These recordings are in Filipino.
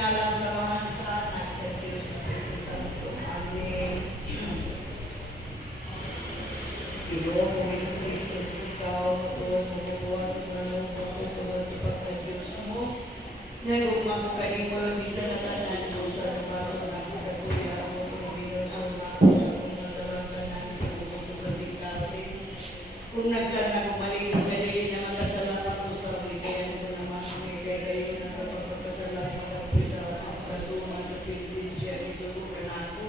nalang sa mga sana sa Diyos Espiritu Santo. Amen. Ilo mo yung Kristo, ikaw, o mabubuhat na lang ako sa pagka-Diyos mo. Ngayon, makakain mo lang isa na tanan ko sa trabaho na nakikatuya mo kung mayroon ang kung nagkanagumaling ang galing na magkasalamat mo sa bigyan ko naman ang may galing na magkasalamat ang pisa ang katuman at pinagsiya ito ko na ako.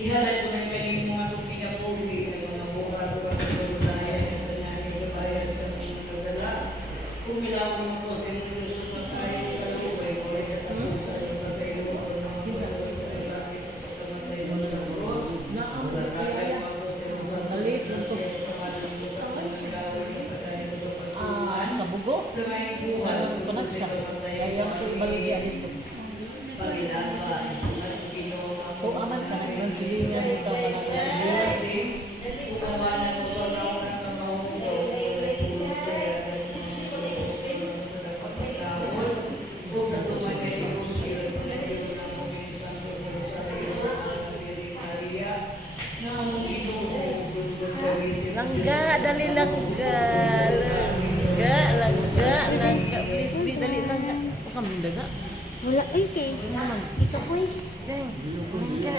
Ihalad ko ng galing mo at pinapuli ay mga bukado at pagkulayan at nangyari ko bayan sa mga kadala. Kung ilawin mo ko sa inyo sa tayo sa lubay ko ay katapusa sa sa iyo at mga kasalamat sa langit at kamatay mo sa Diyos. Magkakay mo ako sa iyo sa malit ng sa bugo. Panagsa. Ayaw ko baligyan dito. Kung aman ka ng silingan dito langga, dali langga. Langga, please be dali langga. Baka mindaga. Wala kay naman. Ikaw ko eh. Langga.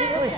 Di oy.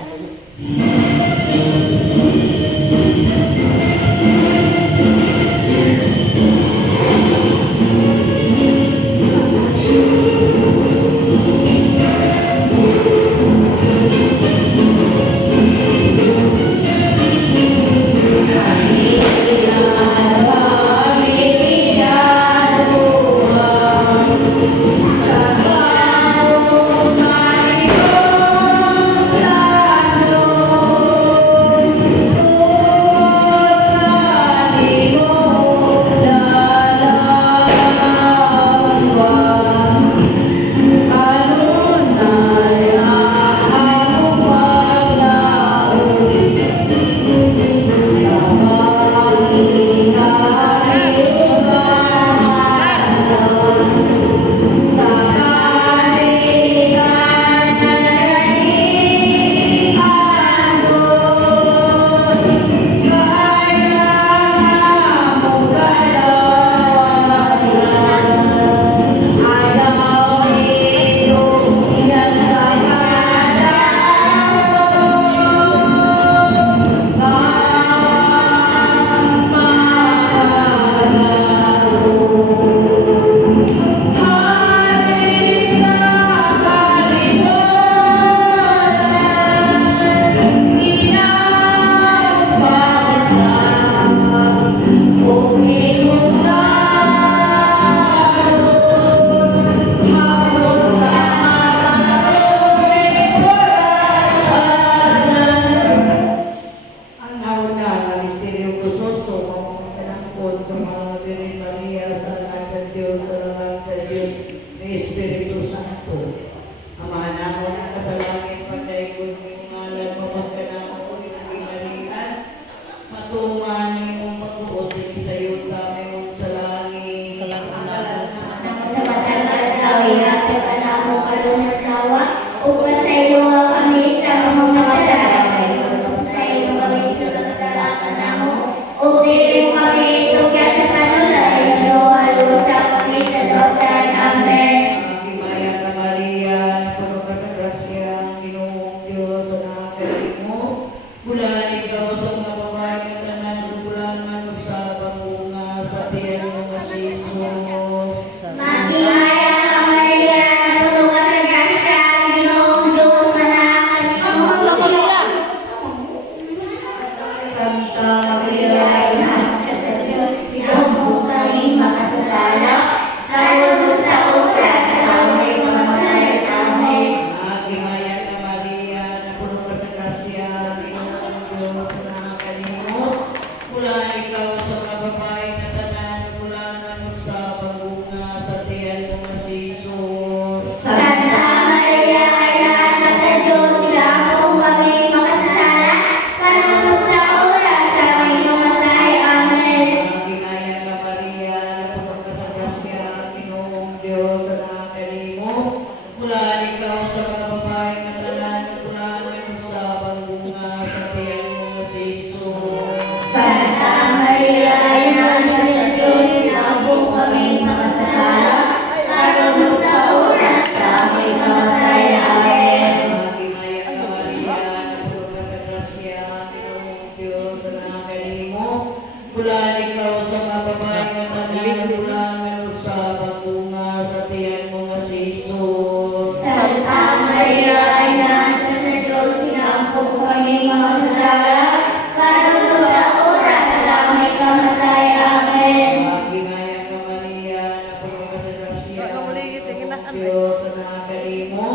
mga kalimo.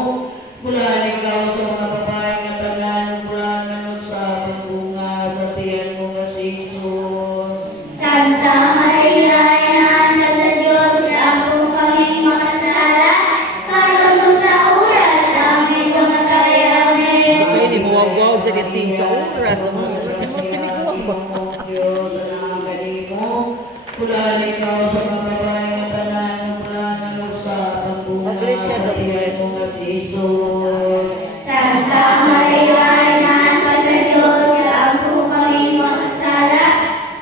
Bulan ikaw sa mga babae nga tanan, bulan ano sa pagbunga sa tiyan mo nga si Jesus. Santa Maria, Inahan ka sa Diyos, siapong kaming makasala, karon sa oras sa aming kamatay. Amen. Kaya ni buwag-buwag sa kiting sa oras. Ano? Tiniguan ba? Bulan ikaw sa mga babae nga tanan, bulan ano sa pagbunga Iglesia sa daw, tiyan mo nga si Jesus. Santa Maria, Inahan ka sa Diyos, siapong kaming makasala,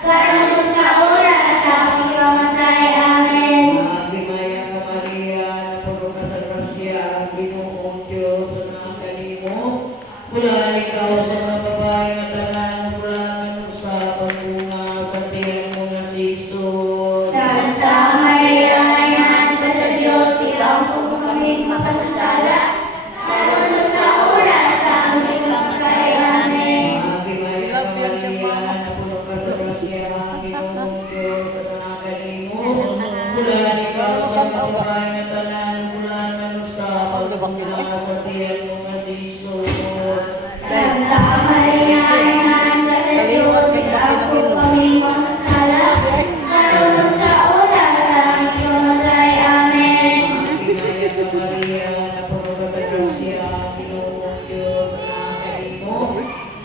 karon sa oras sa aming kamatay. Amen. Ave Maria, Maria, napuno ka sa grasya, ang Ginoong Diyos sa mga kalimo. Bulan ikaw sa mga babae nga tanan, bulan ano sa pagbunga sa tiyan mo nga si Jesus. Santa Maria, Inahan ka sa Diyos, siapong kaming makasasala, karon sa oras sa aming kamatay. Amen. Ave Maria, Maria, napuno ka sa grasya, ang Ginoong Diyos sa mga kalimo. Bulan ikaw sa mga babae nga tanan, bulan ano sa pagbunga sa tiyan mo nga si Jesus. Santa Maria, Inahan ka sa Diyos, siapong kaming makasasala, karon sa oras sa aming kamatay. Amen. Maria, napuno ka sa grasya, ang Ginoong Diyos sa mga kalimo.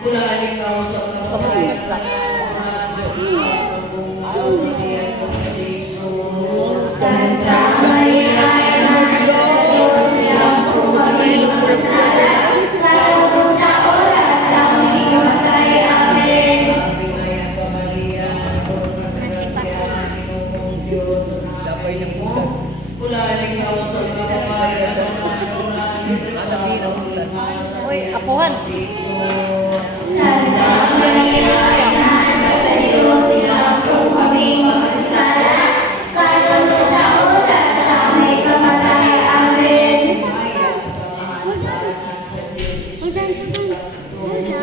Bulan ikaw sa mga Sa babae mga nga Santa Maria, Inahan ka sa Diyos, siapong kaming makasasala, karon sa oras sa aming kamatay. Amen. Lapay ng bulan. Nasa sino ang bulan? Uy, apuhan. Santa Maria, Inahan ka sa Diyos, siapong kaming makasasala, karon sa oras sa aming kamatay. Amen.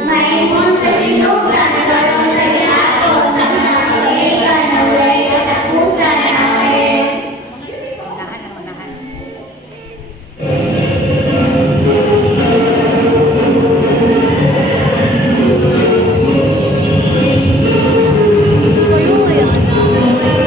Maimong sa sinugan, karon sa gihapon, sa mga kaibigan na walay katapusan. Amen. Tuloy.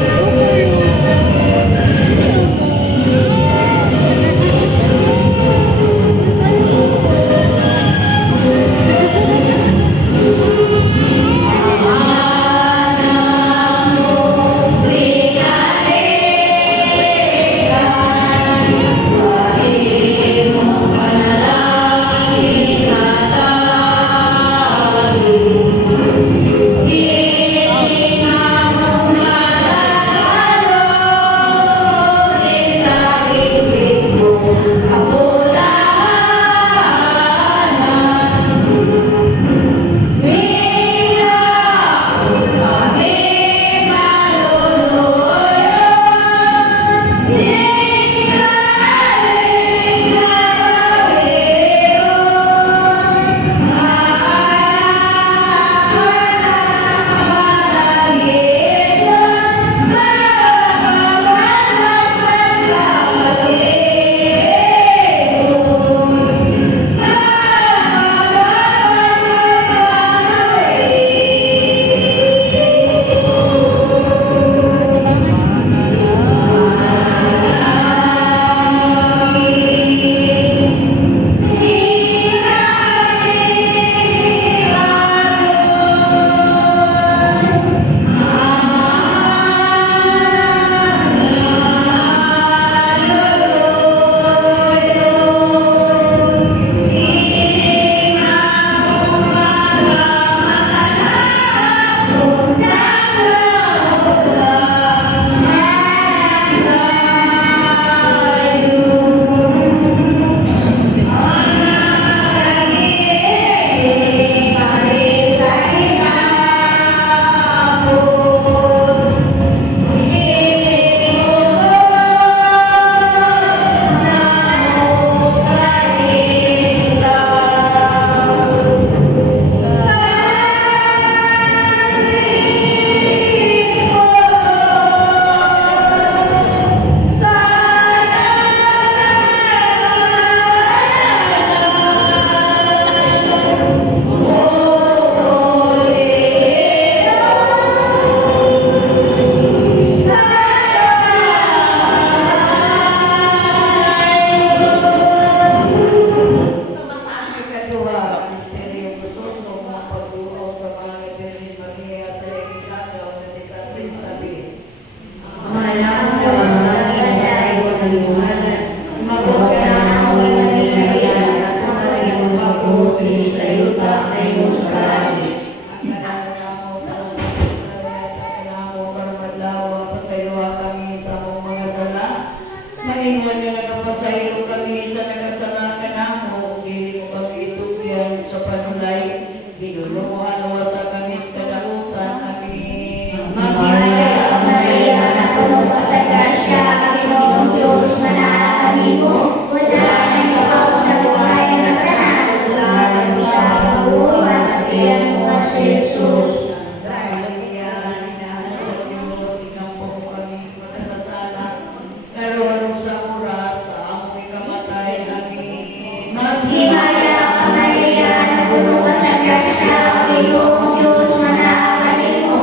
grasya, Ginoong Diyos, manakanimo.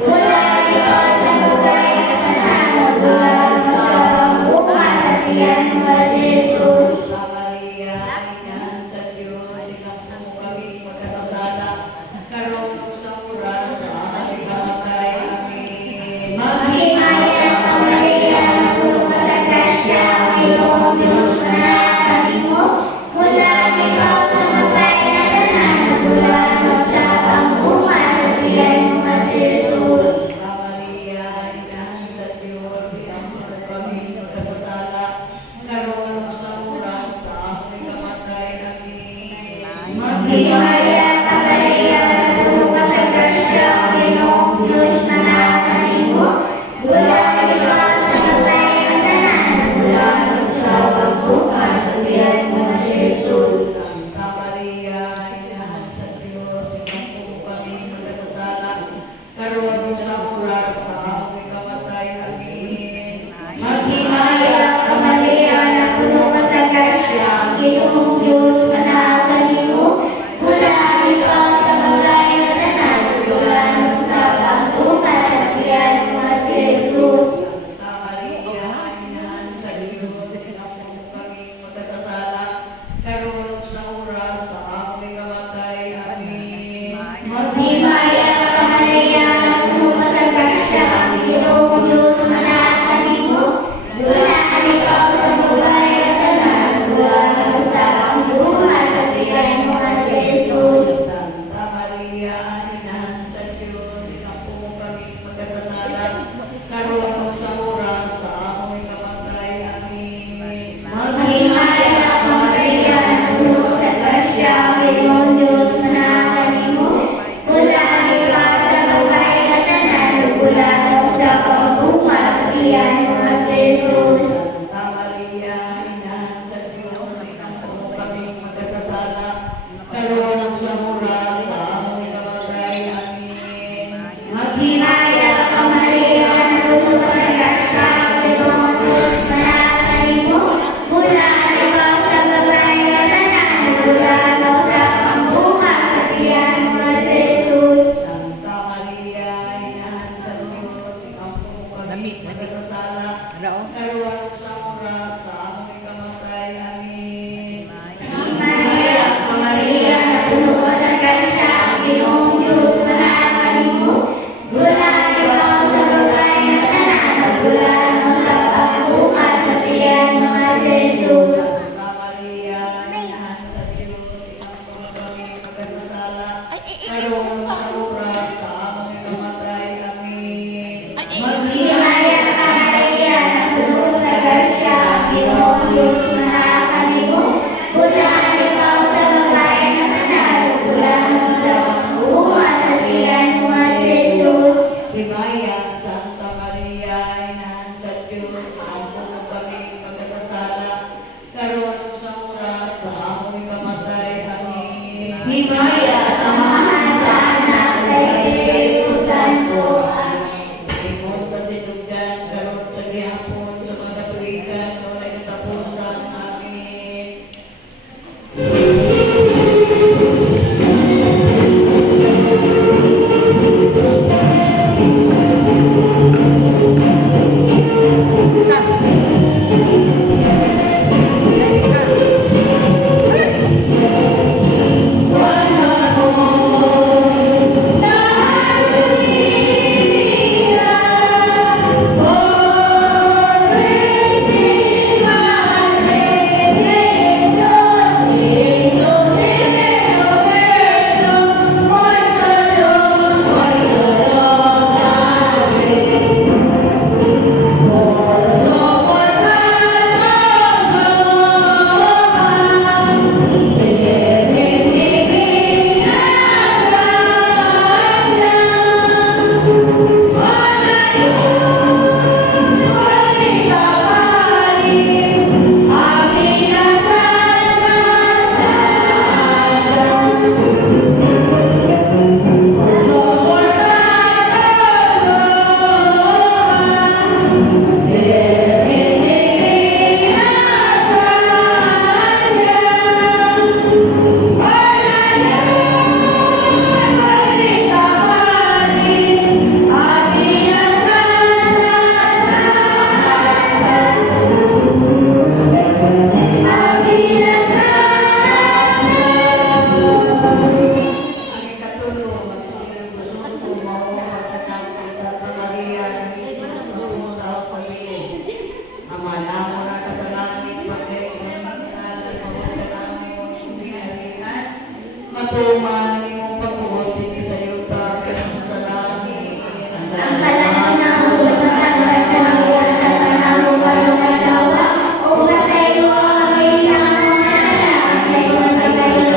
Bulan ikaw sa bagay na tanan, bulan sa pagbuka sa tiyan mo si Jesus. Santa Maria, Ina sa Diyos, inampun mo kami magkasasala, karon ug sa oras sa aming kamatay. Amen. Maghimaya ka Maria, napuno ka sa grasya, Ginoong Diyos, manakanimo. Bulan ikaw sa bagay na tanan, bulan sa pagbuka sa tiyan mo si Jesus. Santa Maria, Ina sa Diyos, inampun mo kami magkasasala, karon ug sa oras sa aming kamatay. Amen. Maghimaya ka Maria, napuno ka sa grasya, Ginoong Diyos, manakanimo. Bulan ikaw sa bagay na tanan, bulan sa pagbuka sa tiyan mo si Jesus. Santa Maria, Ina sa Diyos, inampun mo kami magkasasala, karon ug sa oras sa aming kamatay. Amen. Maghimaya ka Maria, napuno ka sa grasya, Ginoong Diyos, manakanimo. Bulan ikaw sa bagay na tanan, bulan sa pagbuka sa tiyan mo si Jesus. Santa Maria, Ina sa Diyos, inampun mo kami magkasasala, karon ug sa oras sa aming kamatay. Amen. Maghimaya ka Maria, napuno ka sa grasya, Ginoong Diyos, manakanimo. Bulan ikaw sa bagay na tanan, bulan sa pagbuka sa tiyan mo si Jesus. Santa Maria, Ina sa Diyos, inampun mo kami magkasasala, karon ug sa oras sa aming kamatay. Amen. Maghimaya ka Maria, napuno ka sa grasya, Ginoong Diyos, manakanimo. Bulan ikaw sa bagay na tanan, bulan sa pagbuka sa tiyan mo si Jesus. Santa Maria, Ina sa Diyos, inampun mo kami magkasasala, karon ug sa oras sa aming kamatay. Amen. Maghimaya ka Maria, napuno ka sa grasya, Ginoong Diyos, manakanimo. Bulan ikaw sa bagay na tanan, bulan sa pagbuka sa tiyan mo si Jesus. Santa Maria, Ina sa Diyos, inampun mo kami magkasasala, Ano? karon ug sa oras sa aming kamatay. Amen. Maghimaya ka Maria, napuno ka sa grasya, Ginoong Diyos, manakanimo. Bulan ikaw sa bagay na tanan, bulan sa pagbuka sa tiyan mo si Jesus. Santa Maria, Ina sa Diyos, inampun mo kami magkasasala, karon ug sa oras sa aming kamatay. Amen. Maghimaya ka Maria, napuno ka sa grasya, Ginoong Diyos, manakanimo. Bulan ikaw sa bagay na tanan, bulan sa pagbuka sa tiyan mo si Jesus. Himaya, Santa Maria, Ina sa Diyos, inampun mo kami magkasasala, karon ug sa oras sa aming kamatay. Amen. Himaya sa mahal sa anak sa Espiritu Santo. Amen. Ingon sa tinugdan, karon sa gihapon, sa mga tuwigan, na walay katapusan. Amen. Halika. Buwan tuman imong pagbuot din sa iyo ta sa langit. Ang kalanginaw sa pagkakatawa at panaw kalungatawa o masaylo ang may samong nalangay sa kayo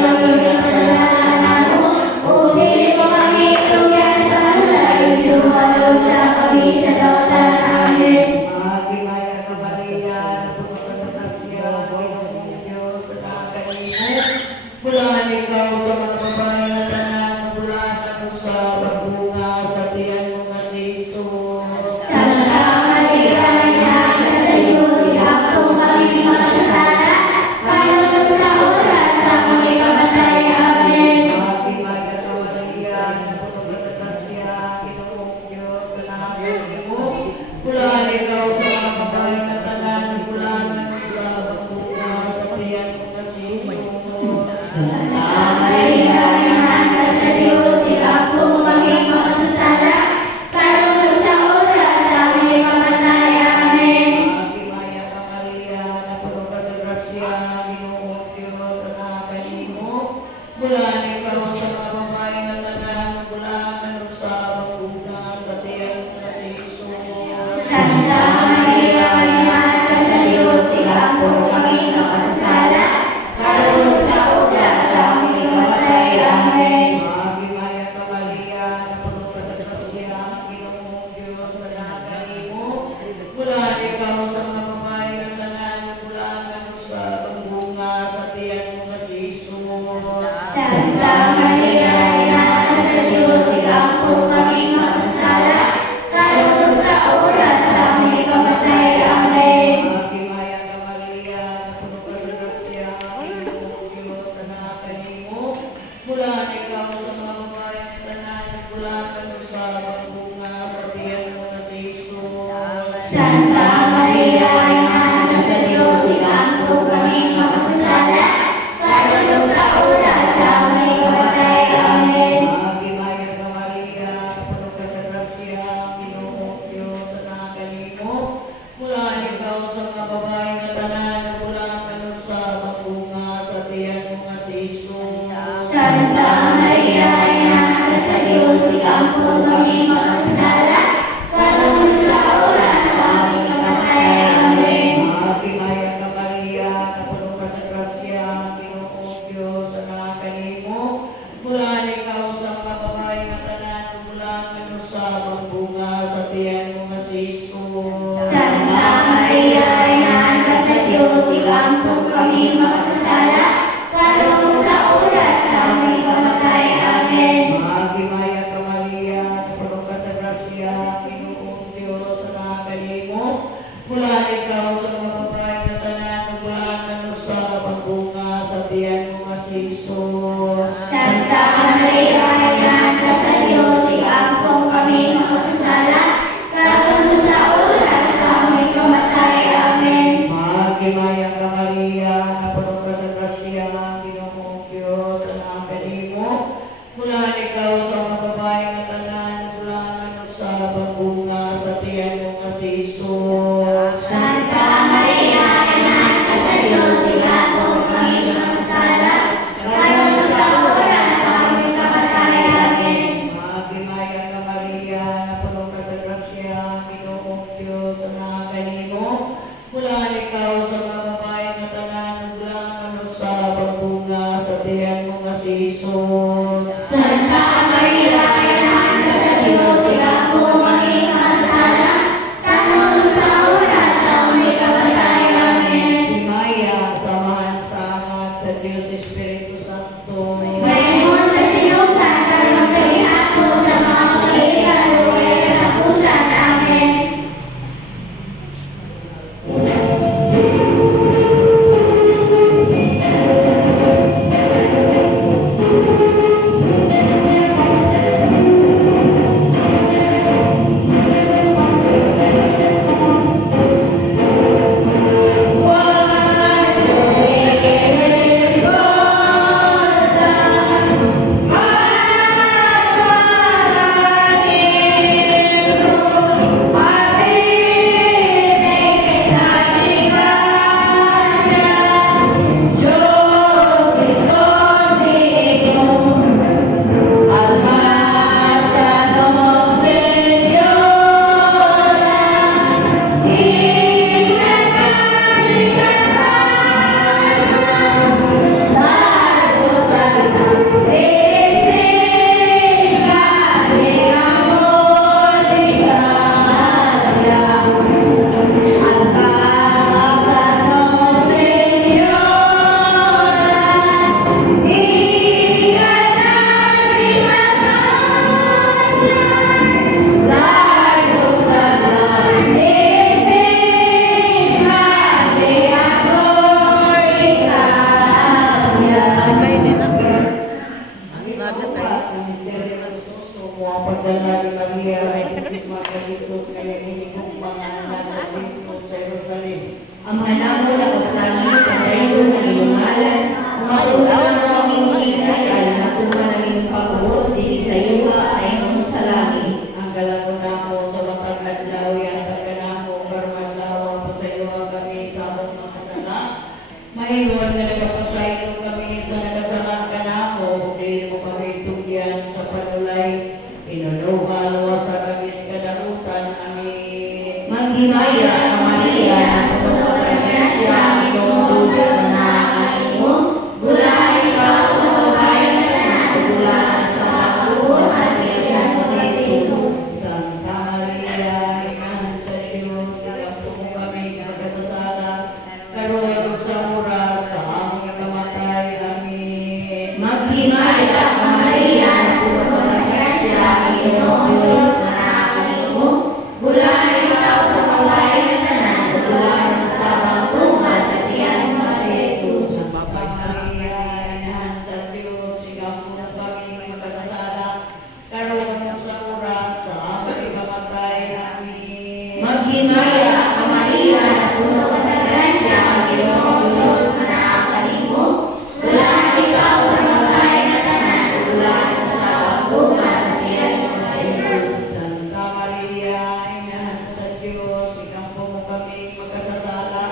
sa lanao o dili ko kami tuyan sa malay lumalo sa kami sa dautan. Amen. Magimaya ka Maria, napagpapagpapasya, Panginoong Diyos, sa kanino. Bulan ikaw sa mga babae na tanan, bulan ako sa pagbunga sa tiyan mo nga si Jesus. Santa Maria, Ina sa Diyos, ako kami masasala, kalulog sa oras sa kami kamatay. Amen. Magimaya ka Maria, napagpapagpapasya, Panginoong Diyos, sa kanino. Bulan ikaw sa mga babae na tanan, bulan ako sa pagbunga sa tiyan mo nga si Jesus. Santa Maria, Ina sa Diyos, ako kami masasala, kalulog sa oras sa kami kamatay. Amen. Magimaya ka Maria, napagpapagpapasya, Panginoong Diyos, sa kanino. Bulan ikaw sa mga babae na tanan, bulan ako sa pagbunga sa tiyan mo nga si Jesus. Santa Maria, Ina sa Diyos, ako kami masasala, kalulog sa oras sa kami kamatay. Amen. Magimaya ka Maria, napagpapagpasya, Panginoong Diyos, sa kanino. Bulan ikaw sa mga babae na tanan, bulan ako sa pagbunga sa tiyan mo nga si Jesus. Santa Maria, Ina sa Diyos, ako kami masasala, kalulog sa oras sa kami kamatay. Amen. Magimaya ka Maria, napagpapagpasya, Panginoong Diyos, sa kanino. Bulan ikaw sa mga babae na tanan, bulan ako sa pagbunga sa tiyan mo nga si Jesus. Santa Maria, Ina sa Diyos, ako kami masasala, kalulog sa oras sa kami kamatay. Amen. Magimaya ka Maria, napagpapagpasya, Panginoong Diyos, sa kanino. Bulan ikaw sa mga babae na tanan, bulan ako sa pagbunga sa tiyan mo nga si Jesus. Santa Maria, Ina sa Diyos, ako kami masasala, kalulog sa oras sa kami kamatay. Amen. Magimaya ka Maria, napagpapagpasya, Panginoong Diyos, sa kanino. Bulan ikaw sa mga babae na tanan, bulan ako sa pagbunga sa tiyan mo nga si Jesus. Santa Maria, Ina sa Diyos, ako kami masasala, kalulog sa oras sa kami kamatay. Amen. Magimaya ka Maria, napagpapagpasya, Panginoong Diyos, sa kanino. Bulan ikaw sa mga babae na tanan, bulan ako sa pagbunga sa tiyan mo nga si Jesus. Santa Maria, Ina sa Diyos, ako kami masasala, kalulog sa oras sa kami kamatay. Amen. Magimaya ka Maria, napagpapagpasya, Panginoong Diyos, sa kanino. Bulan ikaw sa mga babae na tanan, bulan ako sa pagbunga sa tiyan mo nga si Jesus. Santa Maria, Ina sa Diyos, ako kami masasala, kalulog sa oras sa kami kamatay. Amen. Magimaya ka Maria, napagpapagpasya, Panginoong Diyos, sa kanino. Bulan ikaw sa mga babae na tanan, bulan ako sa pagbunga sa tiyan mo nga si Jesus. Santa Maria, Ina sa Diyos, ako kami masasala, kalulog sa oras sa kami kamatay. Amen. Himaya, samahan sa amat sa Diyos Espiritu Santo. Mayroon sa sinumpan, kalulog sa ako sa mga kaibigan, luway katapusan. Amen. Si Kylie na. Naga tayo. Amahan mo na kasalangit, kanayo na iyong ngalan. Magulang mo ang iyong inayal, na tumanangin pagod, di sa iyo ay ang salangit. Ang galano na mo sa matag adlaw, yata ka na mo, karmadlaw, patayo kami sa abot ng kasala. Mahiwan na nagpapasaylo kami sa nagkasala ka na mo, di mo kami tugyan sa panulay. Inunuhal sa kabis kadarutan, amin. Maghimaya ka Maria, na puno ka sa grasya, Ginoo Diyos mananangin mo. Bulahan ikaw sa babae na tanan, bulahan sa kapuha sa tiyan mo sa Jesus. Santa Maria, Ina sa Diyos, iapto mo kami magkasasala, karoon sa oras sa aming kamatay, amin. Maghimaya ka Maria, na puno ka sa grasya, Ginoo Diyos mananangin mo. Bulahan ikaw sa babae na tanan, bulahan sa kapuha sa tiyan mo sa Jesus. Santa Maria, Ina sa Diyos, iapto mo kami magkasasala, karoon sa oras sa aming kamatay, amin. Maghimaya ka Maria, na puno ka sa grasya, Ginoo Diyos mananangin mo. Bulahan ikaw sa babae na tanan, bulahan sa kapuha sa tiyan mo sa Jesus. Santa Maria, Ina sa Diyos, ikampo mo kami magkasasala,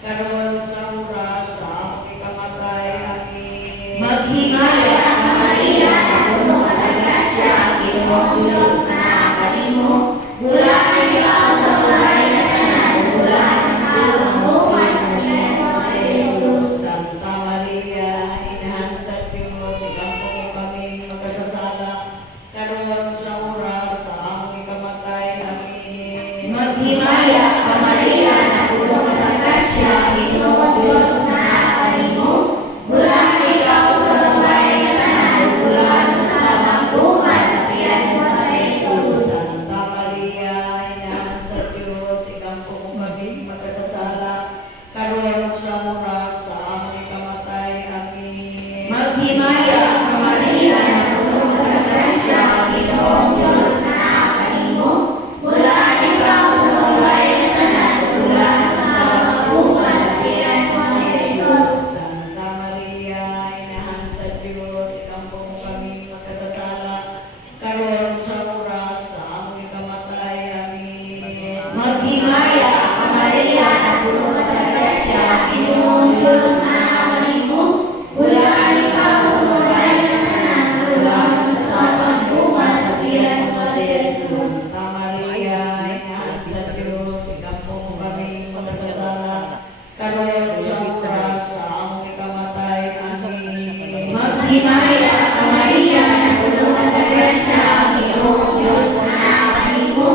karoon sa oras sa aming kamatay, amin. Maghimaya ka Maria, na puno ka sa grasya, Ginoo Diyos mananangin mo. Bulahan ikaw sa babae na tanan, bulahan sa kapuha sa tiyan mo sa Jesus. Santa Maria, Ina sa Diyos, ikampo mo kami magkasasala, karoon sa oras sa aming kamatay, amin. Maghimaya ka Maria, na puno ka sa grasya, Ginoo Diyos mananangin mo. Bulahan ikaw sa babae na tanan, bulahan sa kapuha sa tiyan mo sa Jesus. Santa Maria, Ina sa Diyos, ikampo mo kami magkasasala, karoon sa oras sa aming kamatay, amin. Maghimaya ka Maria, na puno ka sa grasya, Ginoo Diyos mananangin mo. Bulahan ikaw sa babae na tanan, bulahan sa kapuha sa tiyan mo sa Jesus. Santa Maria, Ina sa Diyos, ikampo mo kami magkasasala, karoon sa oras sa aming kamatay, amin. Maghimaya ka Maria, na puno ka sa grasya, Ginoo Diyos mananangin mo. Bulahan ikaw sa babae na tanan, bulahan sa kapuha sa tiyan mo sa Jesus. Santa Maria, Ina sa Diyos, ikampo mo kami magkasasala, karoon sa oras sa aming kamatay, amin. Maghimaya ka Maria, na puno ka sa grasya, Ginoo Diyos mananangin mo.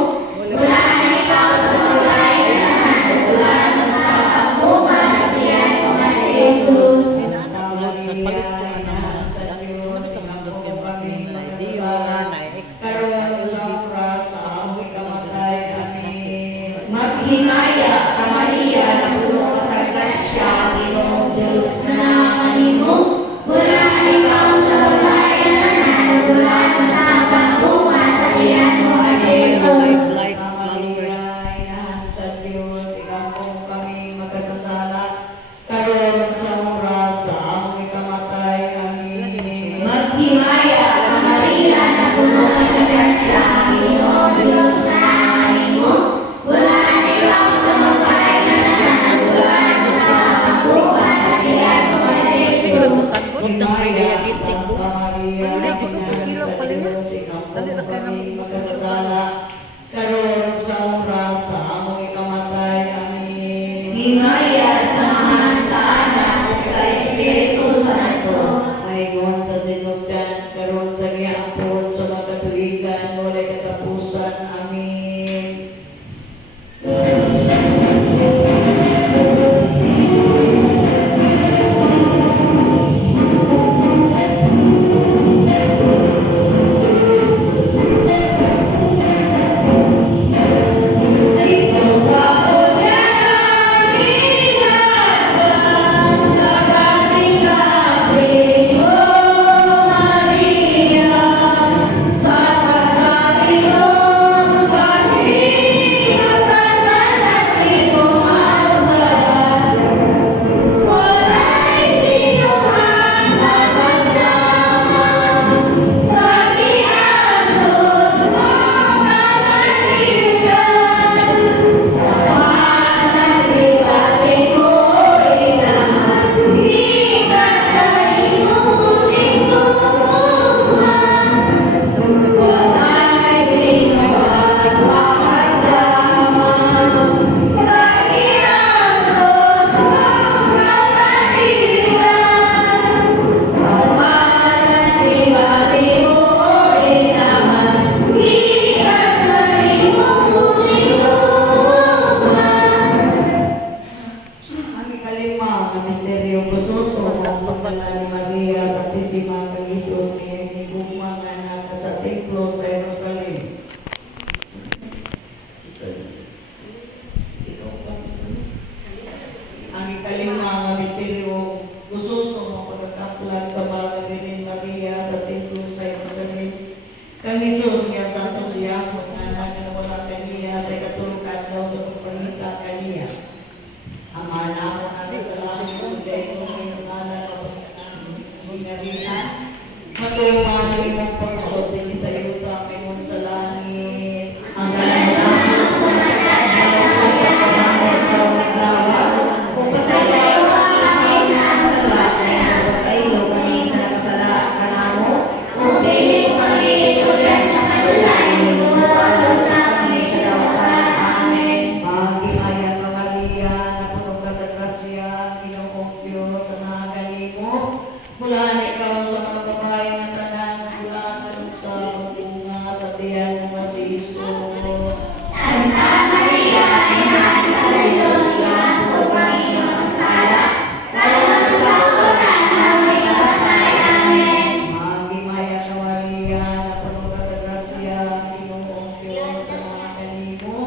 Bulahan ikaw sa babae na tanan, bulahan sa kapuha sa tiyan mo sa Jesus. Pinatulog sa palit ko na mga last month kamundot kay mga sina Dior, na extra, Karoon sa LG. oras sa aming kamatay, amin. Maghimaya ka Maria, na puno ka sa grasya, Ginoo Diyos mananangin mo. Bulahan ikaw sa babae na tanan, bulahan sa kapuha sa tiyan mo sa Jesus. Likes, Santa followers. Maria, Ina sa Diyos, ikampo mo kami magkasasala, karoon sa oras sa aming kamatay, amin. Maghimaya ka Maria, na puno ka sa grasya, Ginoo Diyos mananangin mo. Bulahan ikaw sa babae na tanan, bulahan sa kapuha sa tiyan mo sa Jesus. Huwag tang pre-diabetic ko. Wala di ko kilaw pala yan. Dali na kayo ng magkasasala, karoon sa oras sa aming kamatay, amin. Himaya sa mga sa anak o sa Espiritu Santo. Mayroon sa sinugdan, karoon sa gihapon, sa magkatuligan, walay katapusan, amin. kapangyarihan. Matumaling mong pagkakot din sa iyo, Panginoon, sa langit. Ang galang sa kung pasayaw ang isang sa lahat sa iyo, kami sa kasalanan ka namo. Kung pilit kami tulad sa kadulayan mo, sa kami sa dawatan. Amen. Magimaya ka, Maria, na puno ka sa grasya, Ginoong Diyos, sa mga galimo. Mula ikaw sa mga babae na tanan, mula ka sa bunga sa tiyan mo si Jesus. Santa Maria, Ina sa Diyos, Iyan po kami masasala, kalong sa oras na may kamatay. Amen. Magimaya ka, Maria, na puno ka sa grasya, Ginoong Diyos, sa mga galimo.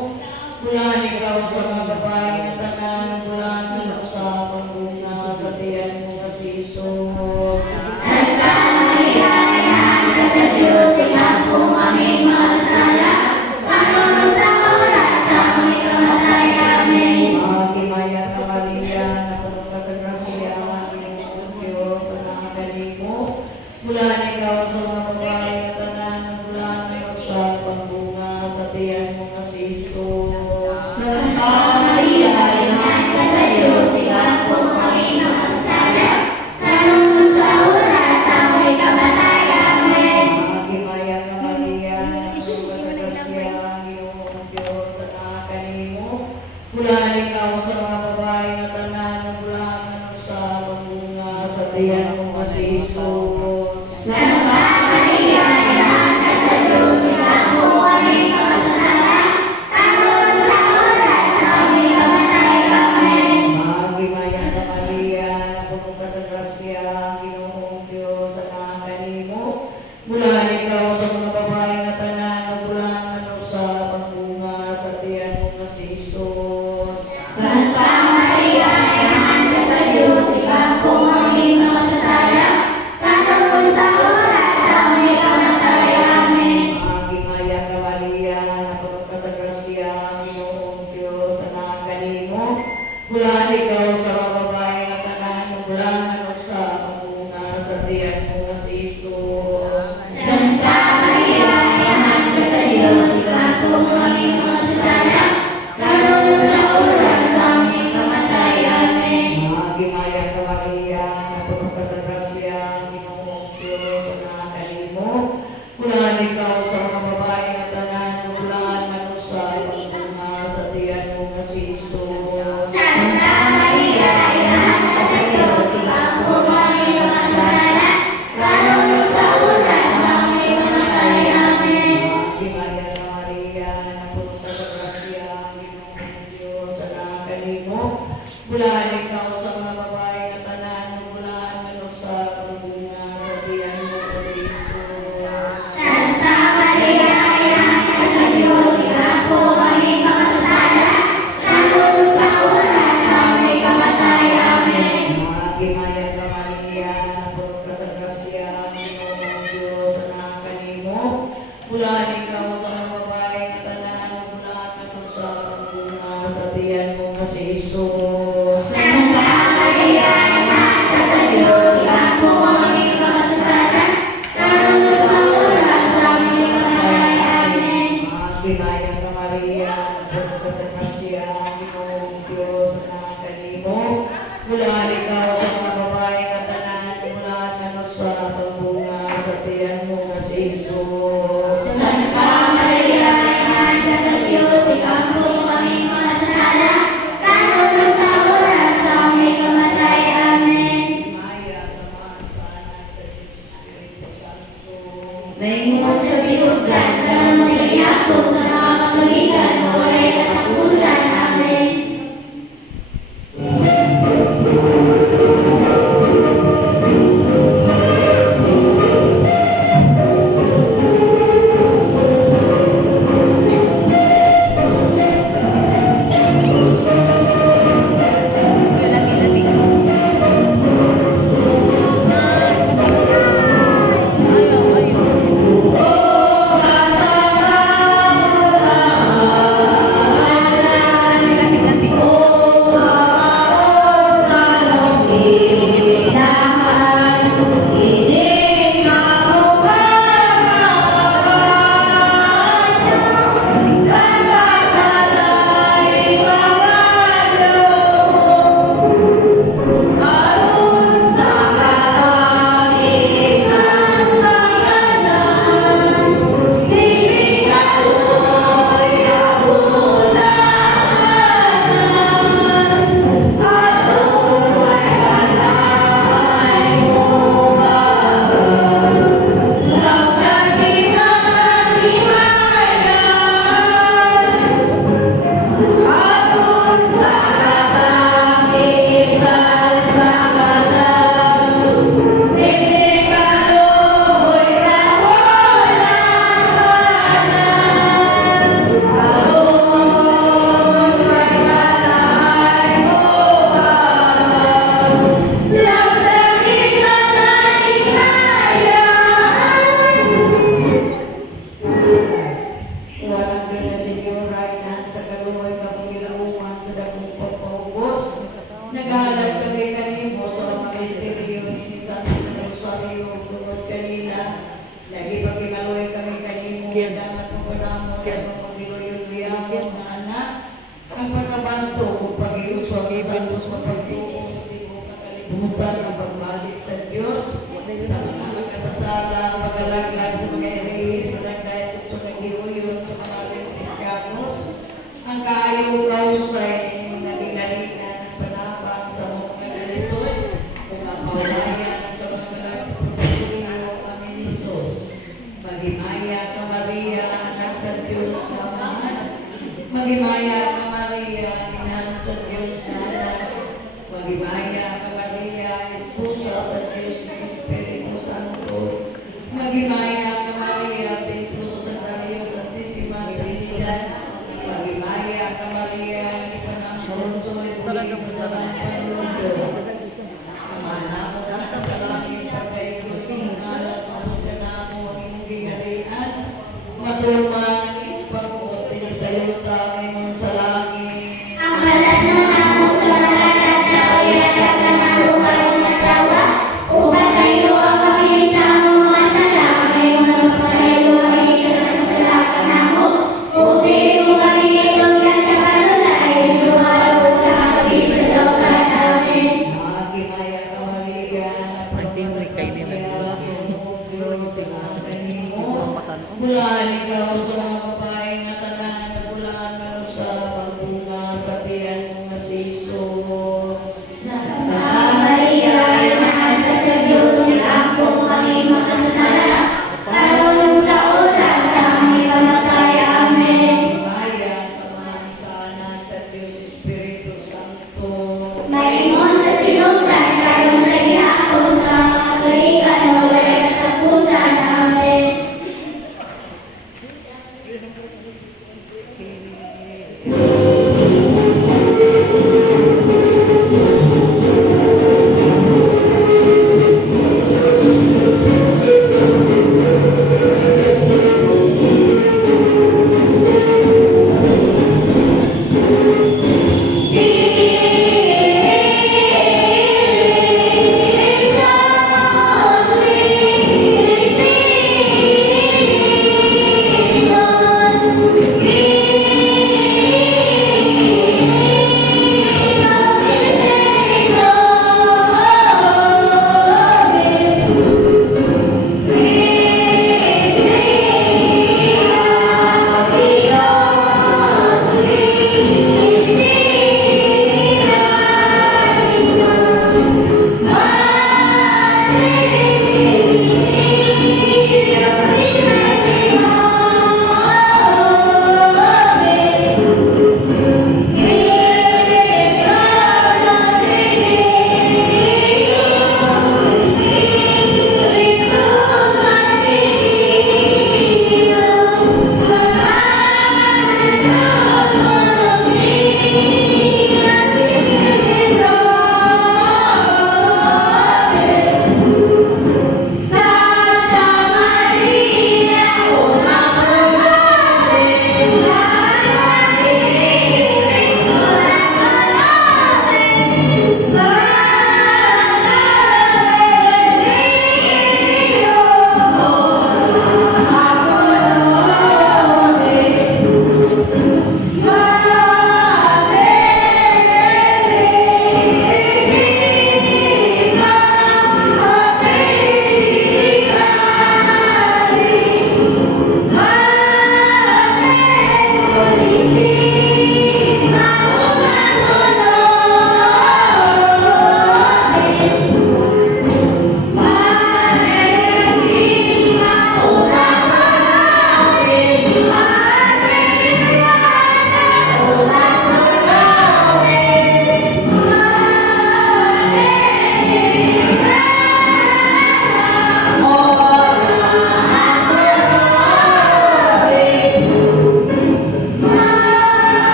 Mula ikaw sa mga babae na tanan, mula ka sa bunga sa tiyan mo si Jesus. Santa Maria, Ina sa Diyos, Iyan po kami masasala, kalong sa oras na may kamatay. Amen. Magimaya ka, Maria, na puno ka sa grasya, Ginoong Diyos, sa mga galimo. Mula ikaw sa mga babae na tanan, mula ikaw sa pagbunga sa tiyan mo na si Jesus. Santa Maria, Ina sa Diyos, Iyan po kami masasala, kalong sa oras na may kamatay. Amen. Magimaya ka, Maria, na puno ka sa grasya, Ginoong Diyos, sa mga galimo. Mula ikaw sa mga babae na tanan, mula ikaw sa pagbunga sa tiyan mo na si Jesus. Santa Maria, Ina sa Diyos, Iyan po kami masasala, kalong sa oras na may kamatay. Amen. Magimaya ka, Maria, na puno ka sa grasya, Ginoong Diyos, sa mga galimo. Mula ikaw sa mga babae na tanan, mula ikaw sa pagbunga sa tiyan mo na si Jesus. Santa Maria, Ina sa Diyos, Iyan po kami masasala, kalong sa oras na may kamatay. Amen. Magimaya ka, Maria, na puno ka sa grasya, Ginoong Diyos, sa mga galimo. Mula ikaw sa mga babae na tanan, mula ikaw sa pagbunga sa tiyan mo na si Jesus. Santa Maria, Ina sa Diyos, Iyan po kami masasala, kalong sa oras na may kamatay. Amen. Magimaya ka, Maria, na puno ka sa grasya, Ginoong Diyos, sa mga galimo. Mula ikaw sa mga babae na tanan, mula ikaw sa pagbunga sa tiyan mo na si Jesus. Santa Maria, Ina sa Diyos, Iyan po kami masasala, kalong sa oras na may kamatay. Amen. Magimaya ka, Maria, na puno ka sa grasya, Ginoong Diyos, sa mga galimo. Mula ikaw sa mga babae na tanan, mula ikaw sa pagbunga sa tiyan mo na si Jesus. Santa Maria, Ina sa Diyos, Iyan po kami masasala, kalong sa oras na may kamatay. Amen. Magimaya ka, Maria, na puno ka sa grasya, Ginoong Diyos, sa mga galimo. Mula ikaw sa mga babae na tanan, mula ikaw sa pagbunga sa tiyan mo na si Jesus. Santa Maria, Ina sa Diyos, Iyan po kami masasala, kalong sa oras na may kamatay. Amen. Magimaya ka, Maria, na puno ka sa grasya, Ginoong Diyos, sa mga galimo. Mula ikaw sa mga babae na tanan, mula ikaw sa pagbunga sa tiyan mo na si Jesus. Santa Maria, Ina sa Diyos, Iyan po kami masasala, kalong sa oras na may kamatay. Amen. Maya sa mga sana sa Espiritu Santo. Mayroon sa sinugdan, kalong sa iyakot sa mga katuligan, walay katapusan. Amen. Labi-labi. Ayaw, ayaw. Hindi yung kay din Wala nag-vlog. Wala Hindi ko. ko matanong. Bulaan ikaw sa mga babae na tanan na bulaan na sa pagbunga sa tiyan mo nga si Jesus. Sa Maria, inahan ka sa Diyos, silampo kami makasasala, karon sa oras sa aming pamatay. Amen. Maya, samahan sa anak sa Diyos Espiritu Santo. Maingon sa sinugdan, karon sa gihapon, sa mga kagalikan na walay katapusan. Amen.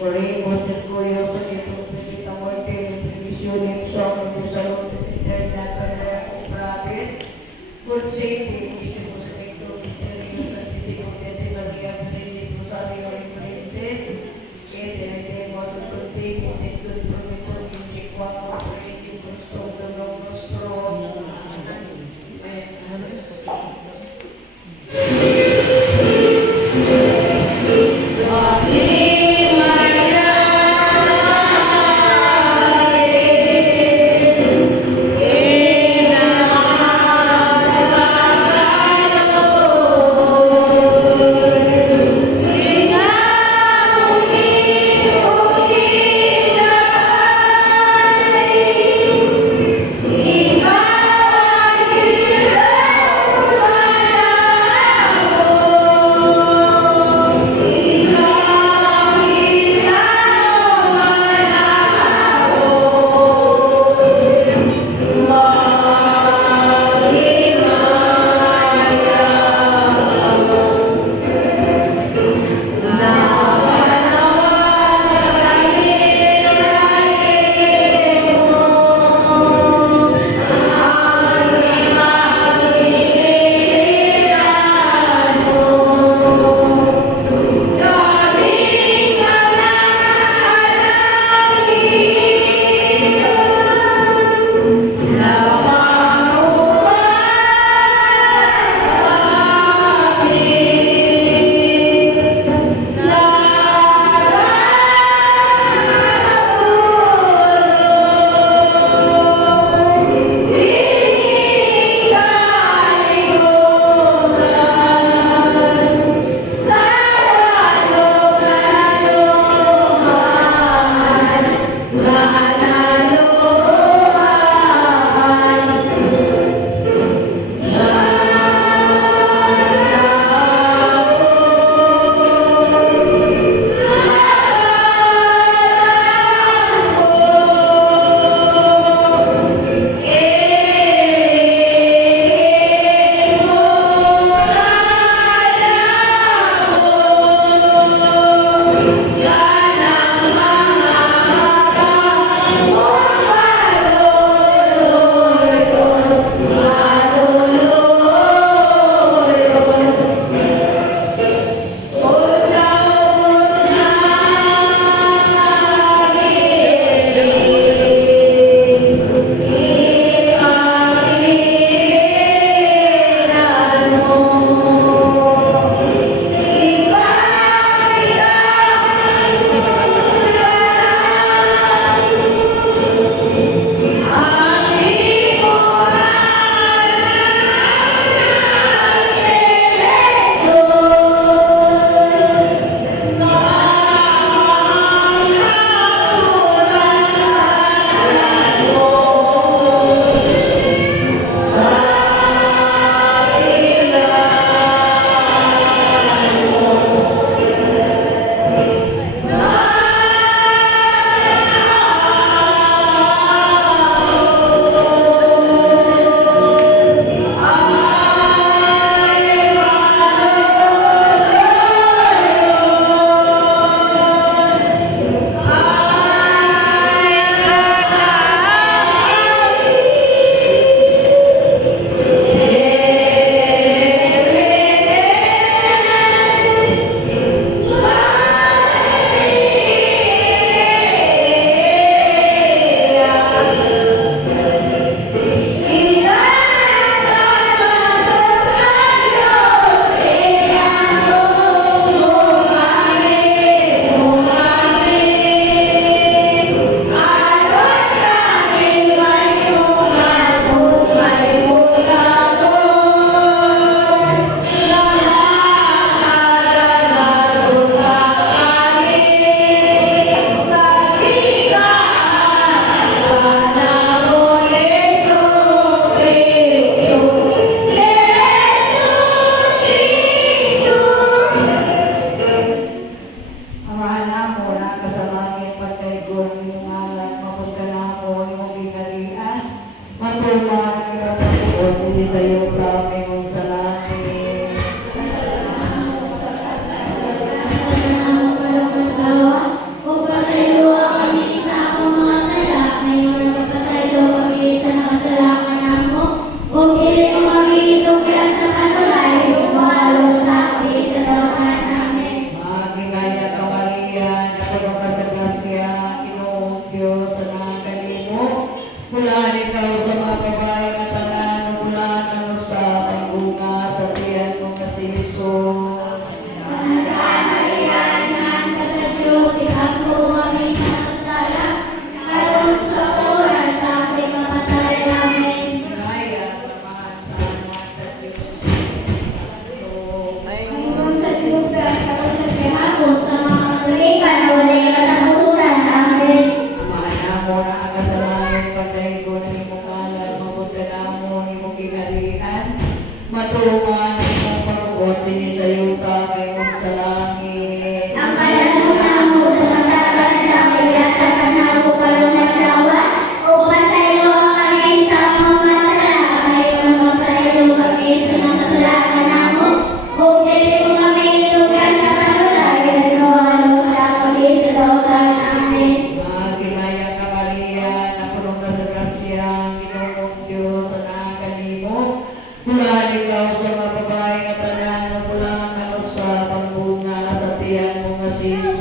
Oremos del glorioso Jesús, bendita muerte, bendición y salud eterna para comprare, consente que se posee misterio santísimo de María, Benedicto Rosario y Princes, que tenemos contigo en tu prometo y cuando prende Cristo nuestro.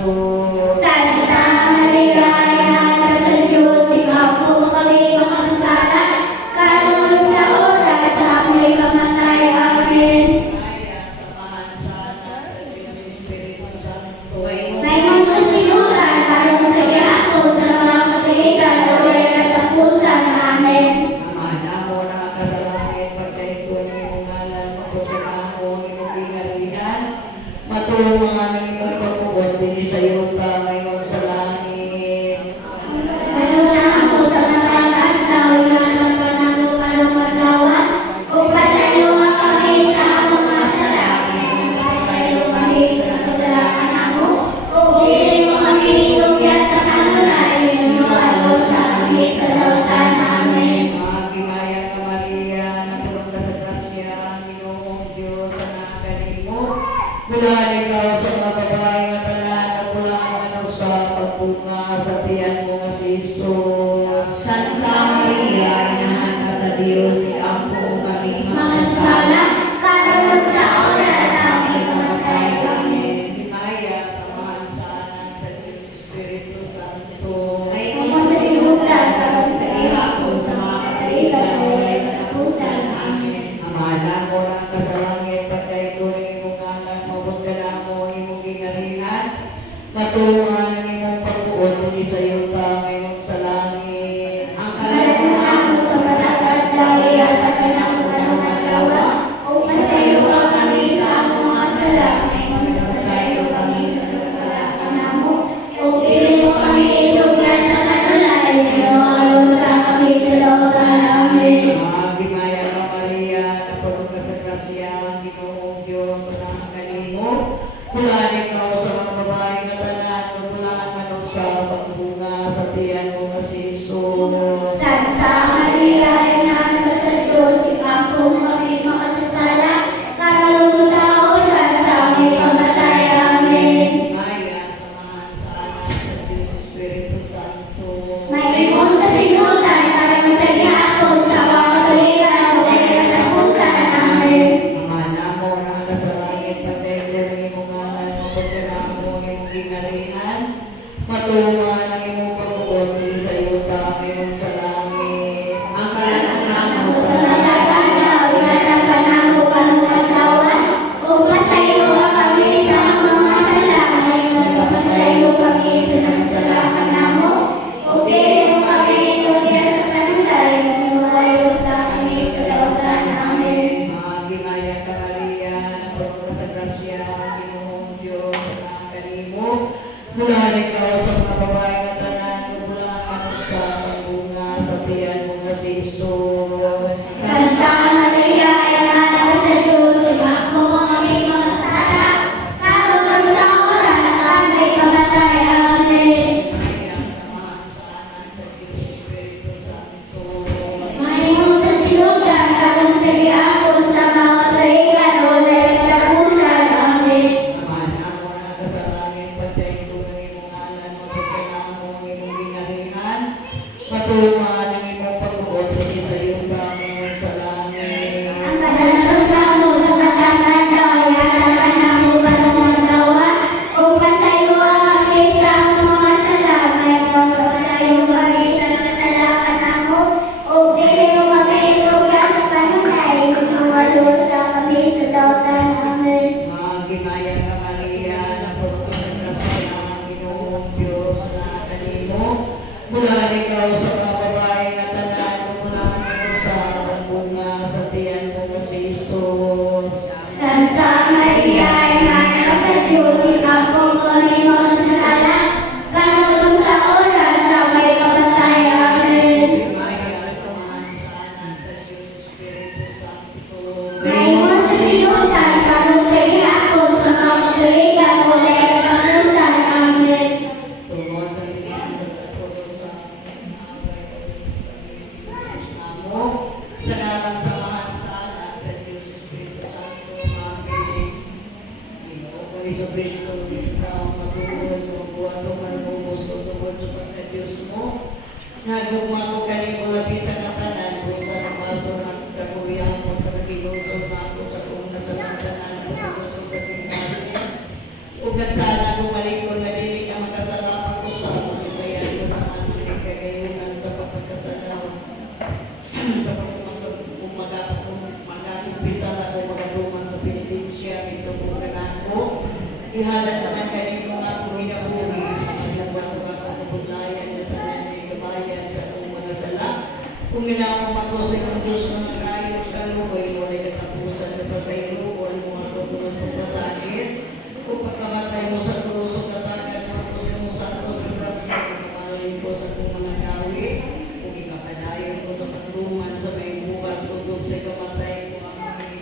Santa Maria, Ina sa Diyos, ikaw po kami makasasala, kaluwas na oras sa aming kamatay. Amen. May mga sinulan, karong sa gihapon sa mga katuligan, ulay katapusan. Amen. Matulong mga nangyayon pagkukuha din sa iyo ka ngayon sa langit. Ano na ako sa mga adlaw, iyanan ka na mo anong adlawan, o pasayo ka kami sa among mga kasalanan, pasayo kami sa kasalanan namo, o dili mo kami itugyan sa kanunay, no ano sa kami sa lautan. Amen. Magimaya ka Maria, natulong ka sa grasya, ang Ginoong Diyos na nakanimo. Bulan ikaw sa mga babae nga tanan, at bulan ano sa pagbunga sa tiyan mo nga si Jesus. Santa Maria, inahan ka sa Diyos, iampo kami Makasala, kaluwas sa oras sa aming kamatay. Amen. Himaya, kamahansanan sa Diyos Espiritu Santo. May Mga sinulan, karong sa gihapon sa mga katuligan, ulay katapusan. Amen. Amana mo lang ka sa langit, patay ko rin mong anak, mabot ka na mo, imong ginarihan. Matulungan ang imong pagbuot, hindi sa iyo ka ngayon sa langit. Ang Kalalaman mo sa matagad dahil at akanang anong adlaw, o pasayo ka kami sa among mga sala, ngayon pasayo kami sa kasalanan namo, o dili mo kami itugyan sa kanunay, no alon sa kami sa lautan. Amen. Magimaya ka Maria, napulong ka sa grasya, ang Ginoong Diyos na nakanimo. Bulan ikaw sa mga babae nga tanan, bulan ano sa pagbunga sa tiyan mo nga si Jesus. Santa Maria, Ina ka sa Diyos, ipangkong kami makasasala, kaluwas sa oras sa aming kamatay. Amen. Maya, samahan sa anak sa Diyos Espiritu Santo. May imong sa sinulan, karong sa gihapon sa mga katuligan, ulay katapusan. Amen. Amana mo na ka sa langit, patay ko rin imong anak, mapagkarang mo imong ginarihan. Matulungan ang imong pagbuot, hindi sa iyo ka ngayon sa langit. ang kalalaman mo Sa sa matagad daw, iyanan ka na mo anong adlawan, o pasayo ka kami sa among mga sala, ngayon pasayo kami sa kasalanan namo, o dili mo kami itugyan sa kanunay, no alon sa kami sa lautan. Amen. Magimaya ka Maria, napulong ka sa grasya, ang Ginoong Diyos na nakanimo. Bulan ikaw sa mga babae nga tanan, bulan ano sa pagbunga sa tiyan mo nga si Jesus. Santa Maria, Ina ka sa Diyos, ipangkong kami makasala, kaluwas sa oras sa aming kamatay. Amen. Mayroon sa sinugan, karong sa gihapon sa mga katuligan, ulay katapusan. Amen. Matulungan ang imong pagbuot, hindi sa iyo ka ngayon sa langit. Ang kadalasan mo sa matagad daw, iyanan ka na mo anong adlawan, o pasayo ka kami sa among mga sala, ngayon pasayo kami sa kasalanan namo, o dili mo kami itugyan sa kanunay, no alon sa kami sa lautan. Amen. Magimaya ka Maria, napulong ka sa grasya, ang Ginoong Diyos na nakanimo. Bulan ikaw sa mga babae nga tanan, bulan ano sa pagbunga sa tiyan mo nga si Jesus. Santa Maria, Ina ka sa Diyos, ipangkong kami makasasala, kaluwas sa oras sa aming kamatay. Amen. May imong sa sinulan, karong sa gihapon sa mga katuligan, ulay katapusan. Amen. Nagugma ko kanimo labi sa katanan, kung sa maso ng kakulihan mo sa nagiluto na ako sa kung nasa katanan, kung sa gusto ka sinasinin. Ug nagsana ko malikon na dili minawa matusin ang Diyos ng ayos sa luhoy, walay katapusan sa pasaylo, walay mga tutulog mo pa sa akin. Kung pagkamatay mo sa krus, o katagan, matusin mo sa krus, ang grasya, kumahalin ko sa kong mga gawi, kung ikapadayon ko sa katulungan sa may buhat, tutulog sa kamatay ko ang mga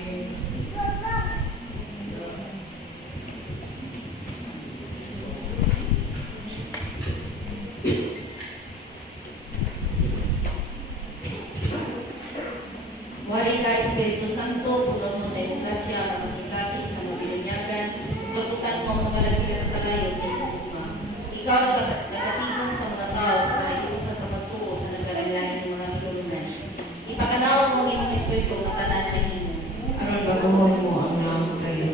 Wari ka, Espiritu Santo, pulong mo sa iyong grasya, makasing-kasing sa mga binunyagan, pagkutan mo ang mga malagila sa kalayo sa iyong uma. Ikaw nakatingin sa mga tao sa panagiusa sa pagtuo sa nagkaranglanan ng mga tulungan. Ipakanawa mo ang iyong Espiritu ng tanan na imo. Aron baguhon mo ang lang sa iyo.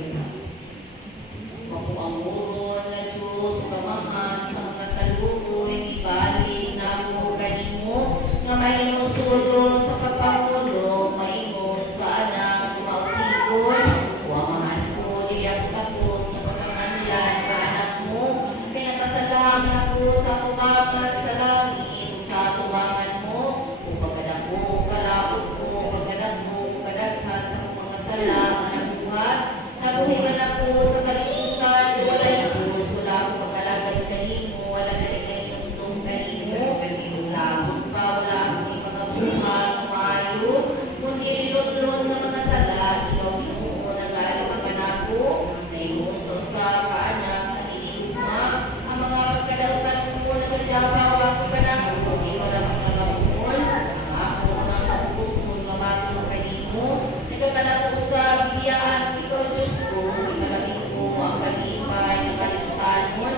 Mapuamuron na Diyos, kamahan sa mga kalugoy, ibalik na mo kanimo, nga mahinusulong sa pagpamulo, maingon sa anak, mausikon, wamahan ko, diyak tapos na pagkanganlan ka anak mo, kay nakasalaman ako sa kumakan sa langit, sa tuwangan mo, kung pagkadako, kalaot ko, pagkadako, kadaghan sa mga salaman ng buhat, nabuhingan ako sa kalimutan, walay Diyos, wala akong pagkalagay kanimo, wala galing kanimong tong kanimo, wala akong pa, wala akong ipagabuhat, maayo, kundi rilon-lon na mga sala, ikaw Ginoo, nag-aari pagkanako, ngayon sa usa ka anak, nalilugma, ang mga pagkadautan mo, nagkadyapaw ako kanako, ikaw lang ang nagabukol, ako ang nagabukol, mamatulong kanimo, nagkakalako sa biyaan, ikaw Diyos ko, imalagin ko ang kalipay, ng kalimutan mo,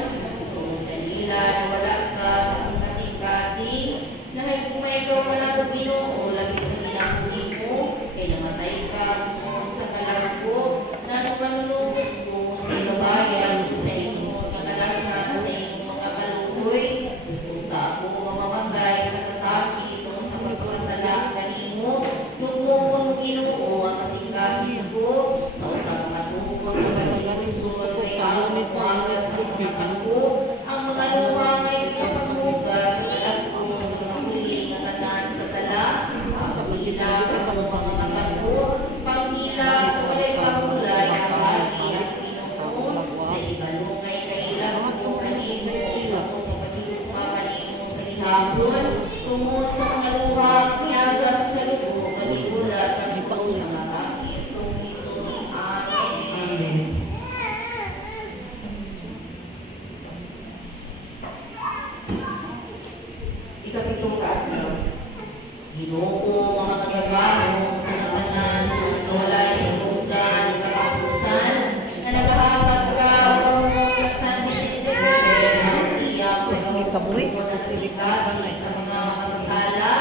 kung dalila na wala ka sa akong kasing-kasing, nahay kung may ikaw ka lang Ginoo, labis sa ginakuli mo, kay namatay ka mo sa kalag ko, na manulungos ko sa ikabayan, sa iyong kakalaghan, sa iyong mga kaluhoy, punta ako mamamatay sa kasakit, o sa pagpapasala kanimo, tungkol mo Ginoo, ang kasing-kasing ko, sa usang matungkol na pag-iwisod, kay ang magas ng mga ko, ang mga luha ngayon na pagmugas, sa kalag ko, sa mga huli, katanan sa sala, ang pamilya, ang mga kapo, pangila, sa walay pahulay, ang bagi, ang Ginoo, sa ibalungay, kailang ko, kanino, sa kong kapatid, mapanimo sa ihapon, tungkol sa mga luha, niyagas sa lubo, kalibulas, sa lubo, sa mga Kristong Jesus. Amen. Amen. Ikapitong kaadlaw. Ginoo mga kagagahong sa katanan sa estolay sa kusgan ng katapusan na nagahatag ka ang at San Vicente ang iyang pagkabuhi na silikasi sa mga masasala,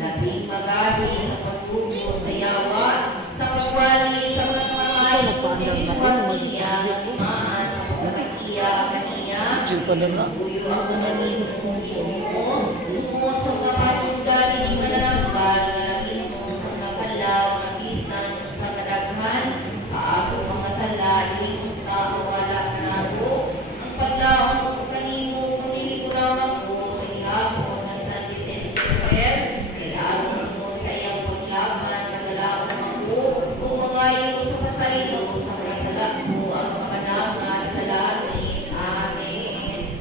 labing magabi sa pagbubo sa yawa, sa pagwali sa mga kamay, pagdiwag niya, imaan sa pagkakaiya kaniya, uyo ang kanaming kung Ginoo, tungkol sa kapatugan ng mananambal na laging mo sa kapalaw, kapisan sa kadaghan, sa akong mga sala, iling tao wala ka na ako, ang paglaon ko kanimo, kung nilikunawan ko sa ihapon ng San Vicente Ferrer, kailangan mo sa iyang paglaban, nagalaon ako, kung magayo sa pasaylo, sa kasala ko, ang kapanaman sa langit. Amen.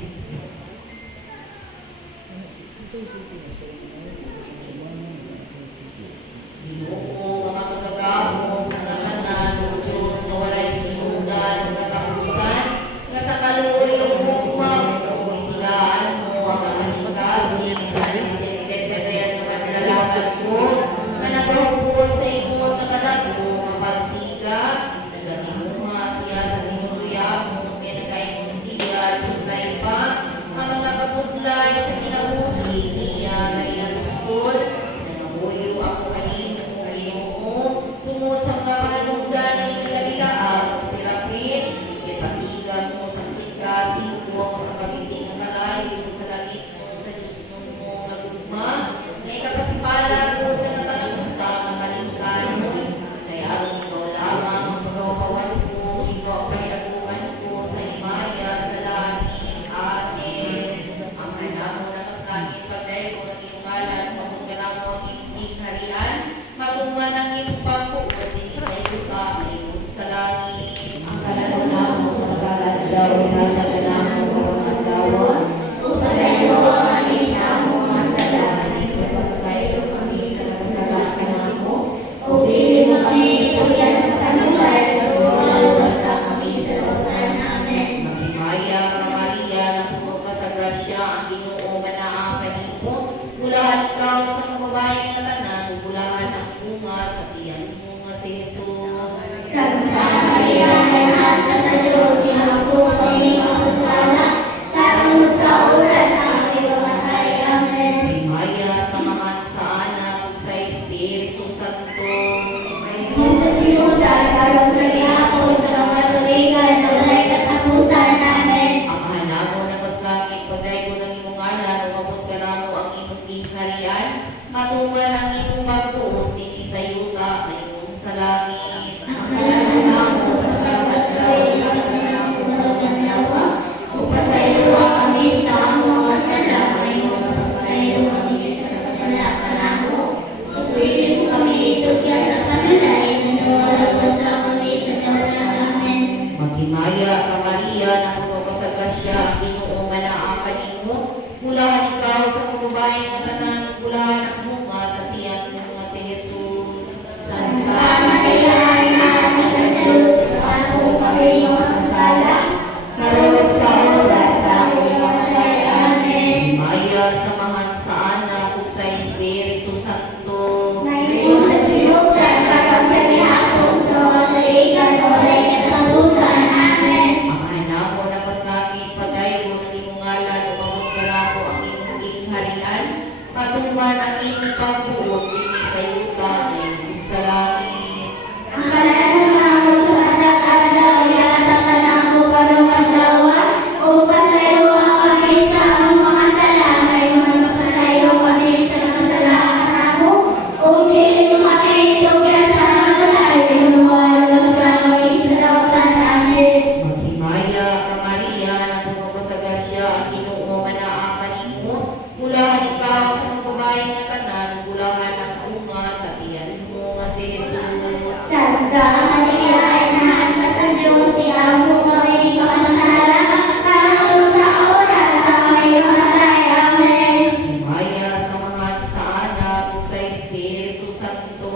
matuman ang inyong pagbuot din sa yuta sa langit. Ang kalanang ako sa adak-adaw, yatakan ako karong adlaw, o pasayro kami sa among mga sala, may mga pasayro kami sa mga salahan ako, o dili mo kami itugyan sa mga balay, pinuwalo sa kami sa dautan namin. Maghimaya ka Maria, na puno ka sa grasya, ang Ginoo manaapan nimo. Bulahan ikaw sa mga babae nga tanan, bulahan ang unga sa tiyan mo nga si Jesus. Santa Maria, inahan ka sa Diyos, iamo kami makasala, karon sa oras sa aming kamatay. Amen. Himaya sa mga sa anak ug sa Espiritu Santo.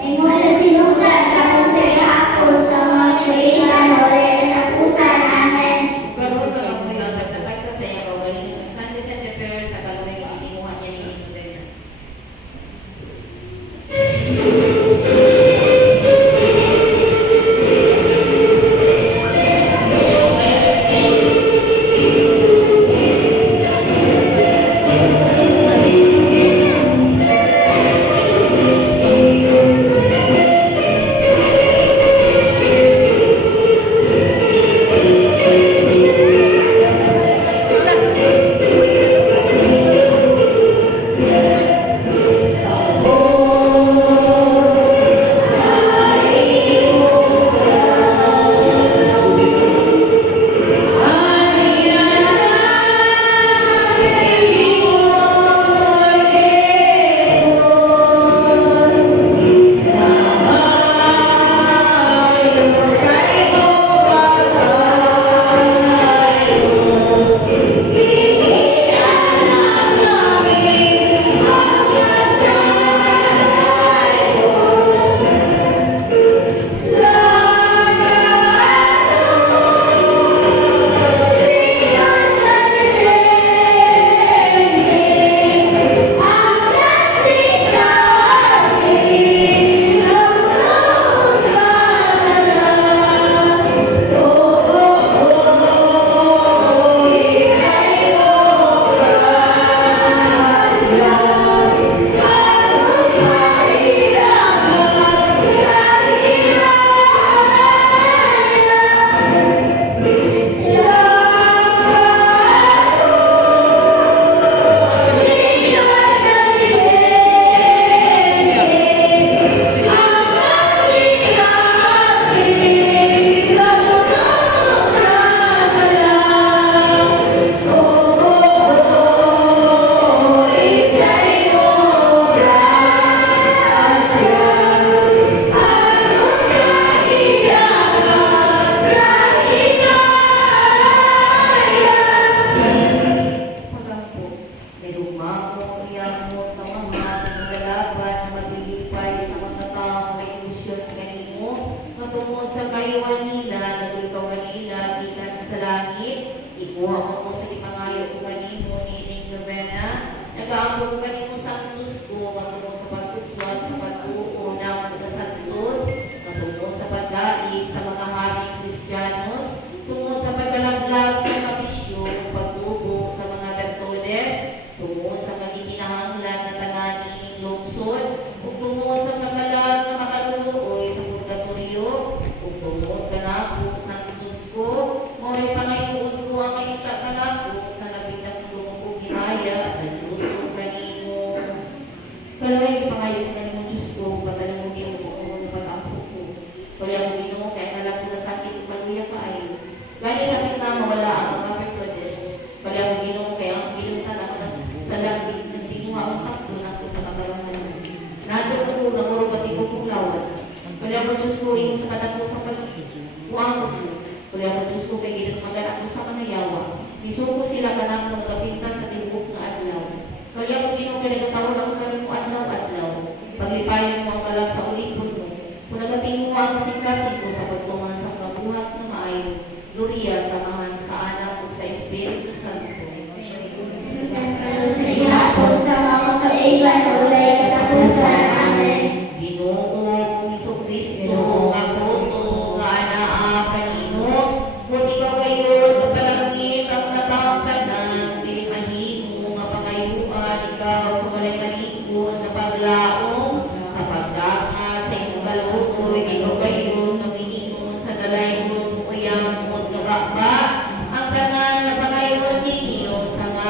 Ingon sa sinugdan, karon sa ihapon, sa mga kaibigan, ulit at tapusan. Amen. Karon na ako yung tagsa sa iyo kagaling ng San Vicente Ferrer sa kalaway ng itimuhan niya ni Inoden. Sa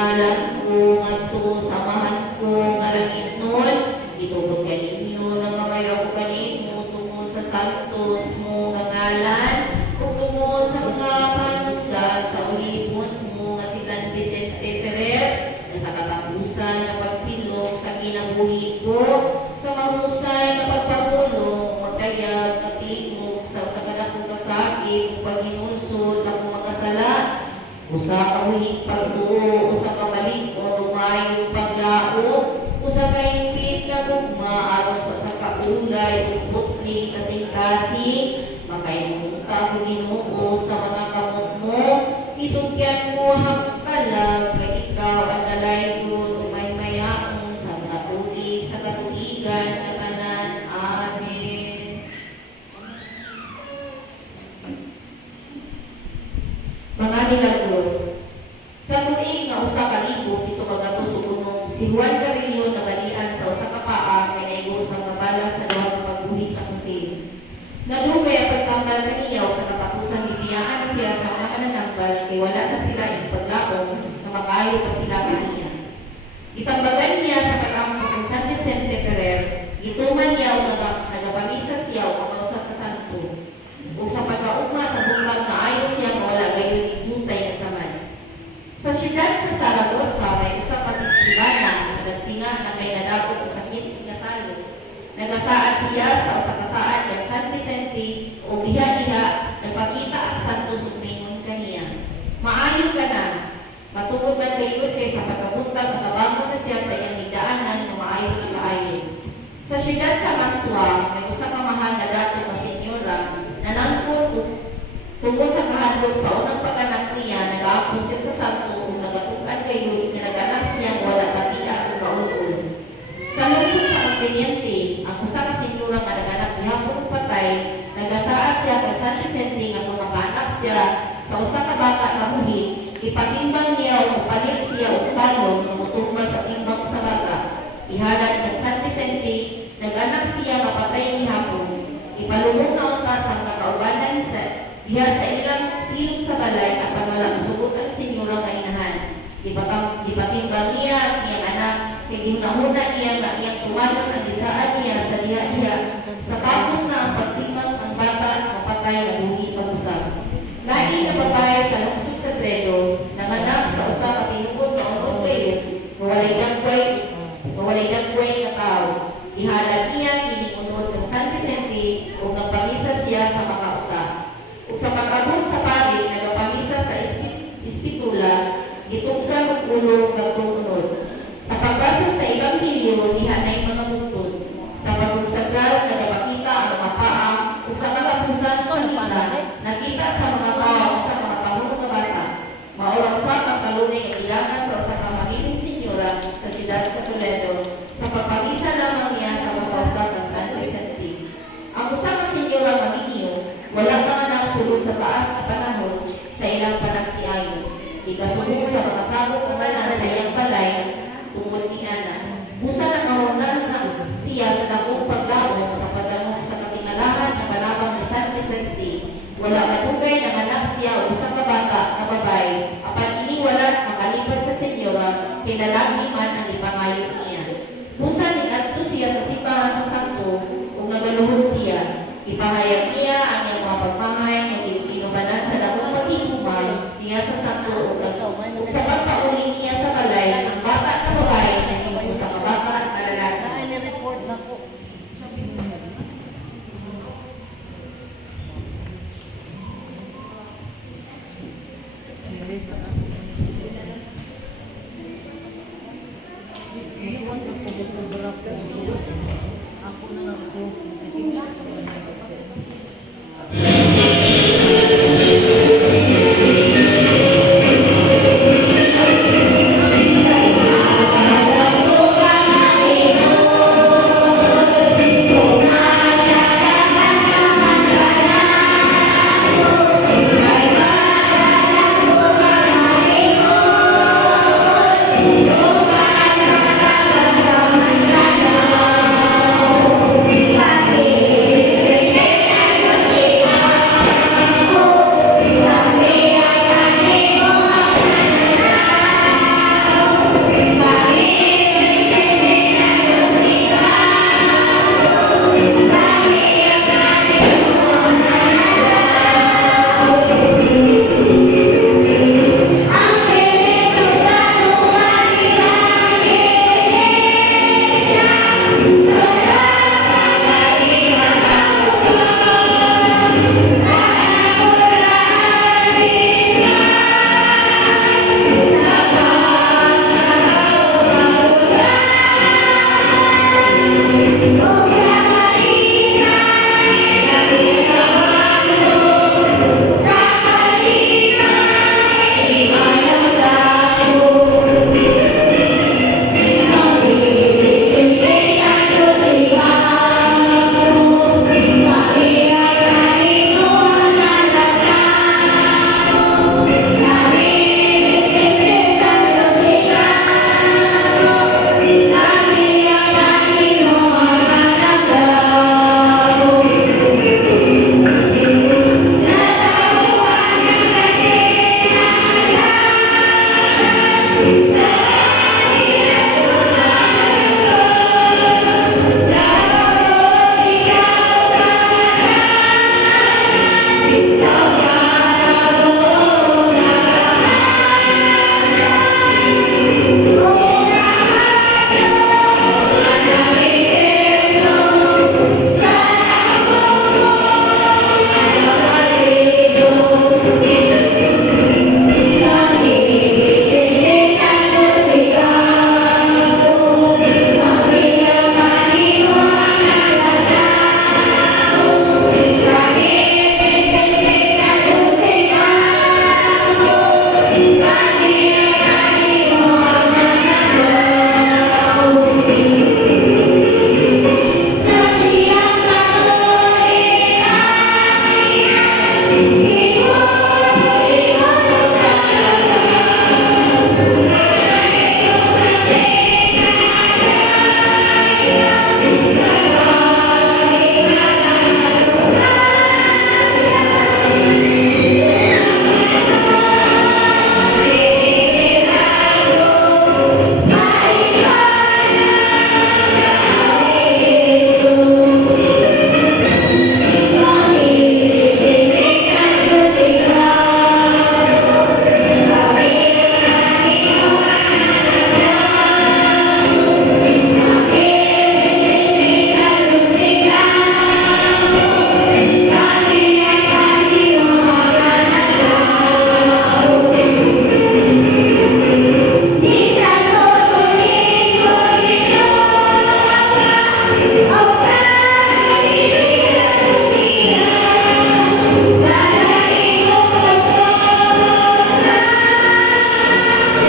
ngalan ko ngadto sa amahan ko nga langit nun, itubod kaninyo na gamay ako kanimo tungod sa santos mo nga ngalan, ug tungod sa mga panunggal sa ulipon mo nga si San Vicente Ferrer, na sa katapusan na pagpilog sa kinabuhi ko, sa mahusay na pagpapulong, magkayag, katigog, sa kadakong kasakit, paghinulso sa kong makasala, usa kamuhing pagtuo, usa kabalik o lumayong paglao, usa kaimpit na gugma, aron sa kaulay, o putling kasing-kasing, makaimunta ko Ginoo sa mga kamot mo, itugyan mo hangkalag, kay ikaw ang nalaygon, umay mayaon sa katuig, sa katuigan, katanan. Amen. Mga milagros, sa tuig nga usa ka libo dito kagatos ug si Juan Carrillo nabalian sa usa ka paa kay naigo sa mabala sa duha ka pagbuhi sa kusin. Nadugay ang pagtambal kaniya sa katapusan gibiyaan na siya sa mga mananambal kay wala na sila yung paglaom na makayo pa sila kaniya. Itambagan niya sa pag-ampo ng San Vicente Ferrer, ituman niya o nagapamisa siya o kamausa sa santo. O sa pagkaugma sa bumbag na ayos siya mawala gayon jutay na saman. Sa siyudad sa Saragossa, may usa pa iskribana na nagtinga na kay nadakot sa sakit nga salo. Nagasaad siya sa usa ka saad kay San Vicente o diha-diha nagpakita ang santo sugmingon kaniya. Maayo ka na, matungod man kayo kay sa pagkabuntag makabangon na siya sa iyang higdaanan na maayo ikaayo. Sa siyudad sa Mantua, may usa ka mahal na dato na senyora na nangkot tungkol sa kahadlok sa unang pagkanak niya, nag-aapon siya sa santo kung nagatukan kayo na nag-anak siya wala katiya o kaulol. Sa lungsod sa Conveniente, ang usa ka senyora nga nag-anak niya kung patay, nagasaad siya kay San Vicente nga kung mapaanak siya sa usa ka bata na buhi, ipatimbang niya o palit siya o talong na mutugma sa timbang sa bata. Ihalad ng San Vicente, nag-anak siya mapatay ni hapon. Ipalumong na unta sa kakaubanan diha sa ilang silong sa balay apan wala masugot ang senyora nga inahan. Ipatimbang niya niyang anak, kay ginahuna niya nga iyang tumalon ang isaan niya sa diha-diha. Sa tapos na ang pagtimbang ang bata mapatay na buhi pag-usap. Lain na babae sa lungsod sa Tredo, nanganak sa usa ka tinubod na unod kayo, mawalay dagway nga tao. Ihalad niya kiniunod ng San Vicente o nagpamisa siya sa makausa. Ug sa pagkabot sa pari, nagpamisa sa Espitula, gitugkan og ulo nagtuunod. Sa pagbasa sa Ebanghelyo, nihanay mga butod. Sa pagsagrado, nagpakita ang mga paa, ug sa katapusan ng isa, nakita sa mga tao sa mga tahong nga bata. Maurang sa pagkalunay nga ilangan sa usa ka magiling senyora sa siyudad sa Toledo, sa pagpamisa lamang niya sa pagkausap ng San Vicente. Ang usa ka senyora maginyo, wala pa nga nagsulod sa taas na panahon sa ilang panagtiayon. Ikasulong sa mga sabog kamalan sa iyang balay, tungkol ni Ana. Busa na kaunan na siya sa dakong paglaon sa pagdamog sa katingalahan na panabang ni San Vicente. Wala matugay na anak siya o isang kabata na babae, apan iniwalat makalipas sa senyora, kinalaki man ang ipangalit niya. Busa ni adto siya sa simbahan sa santo, kung nagaluhod siya. Ipahayag niya ang iyang mga pagmahay na inubanan sa dakong pag-ihumay siya sa santo o sa pagpauling niya sa balay, ang bata na babae na hindi sa kabata na lalaki. Nai-report na ko. Ako na nga close.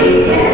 Kami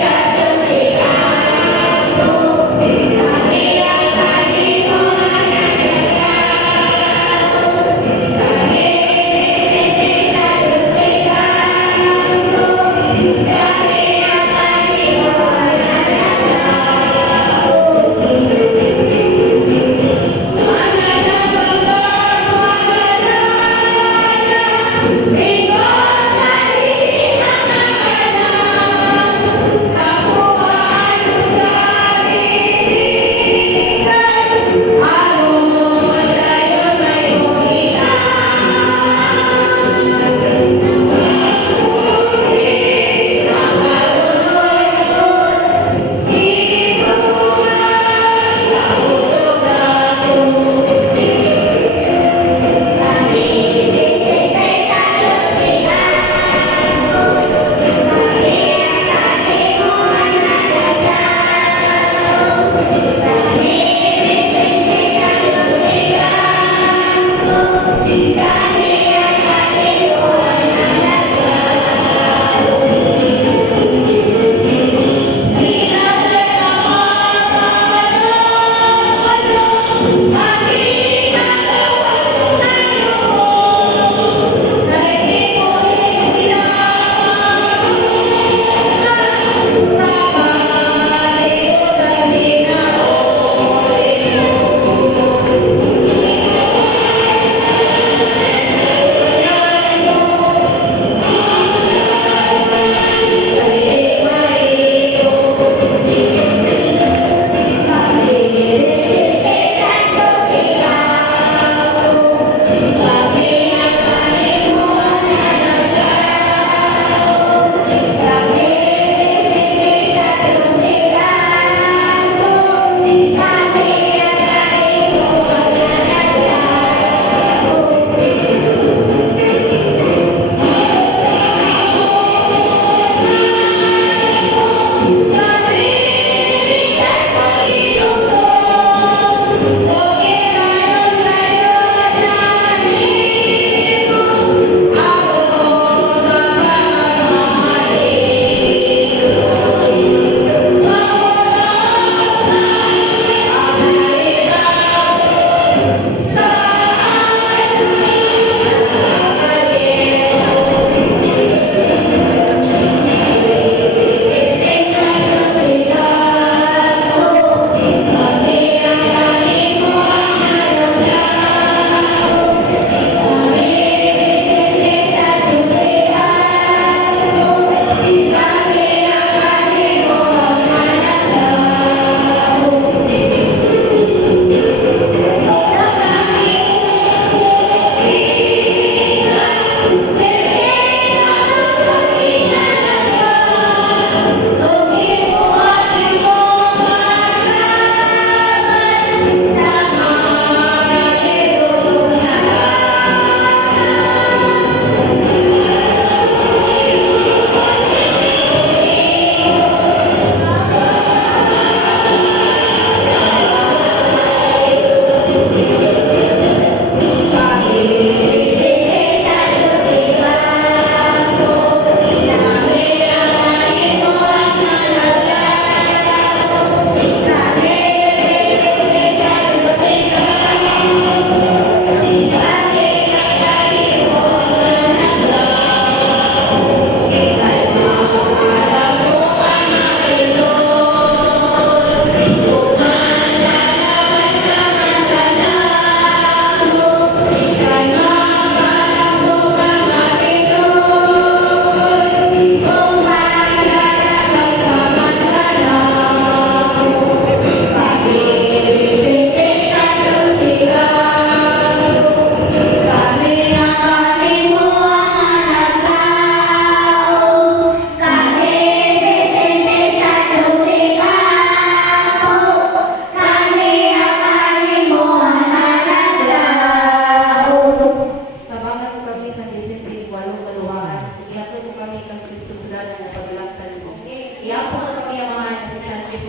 Sa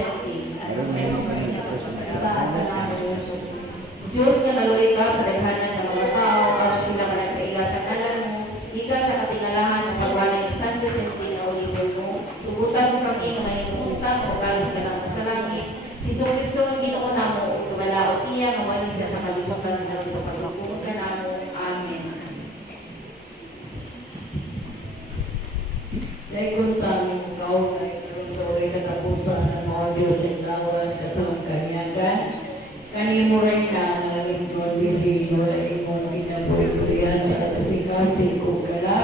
Vicente. Sa atin ang Diyos na naluwi ka sa daghanan ng mga tao, at sila managkaila sa kanan mo, ika sa katingalahan ng pagwala ni San Vicente na ulibol mo, tugutan mo kami ng may inuuntang o galos ka lang mo sa langit. Si Kristo ang ginuuna mo, tumalaot niya, mawalis siya sa kalibutan ng pagpapagpapagpapag ka na mo. Amen. Dahil kung tanging ikaw na ikaw ay katapusan ng mga Diyos ng lawan at ang kanyagan, kanimo rin na ang naging pag-ibig ay imong kinabuhiyan at asikasin ko kala.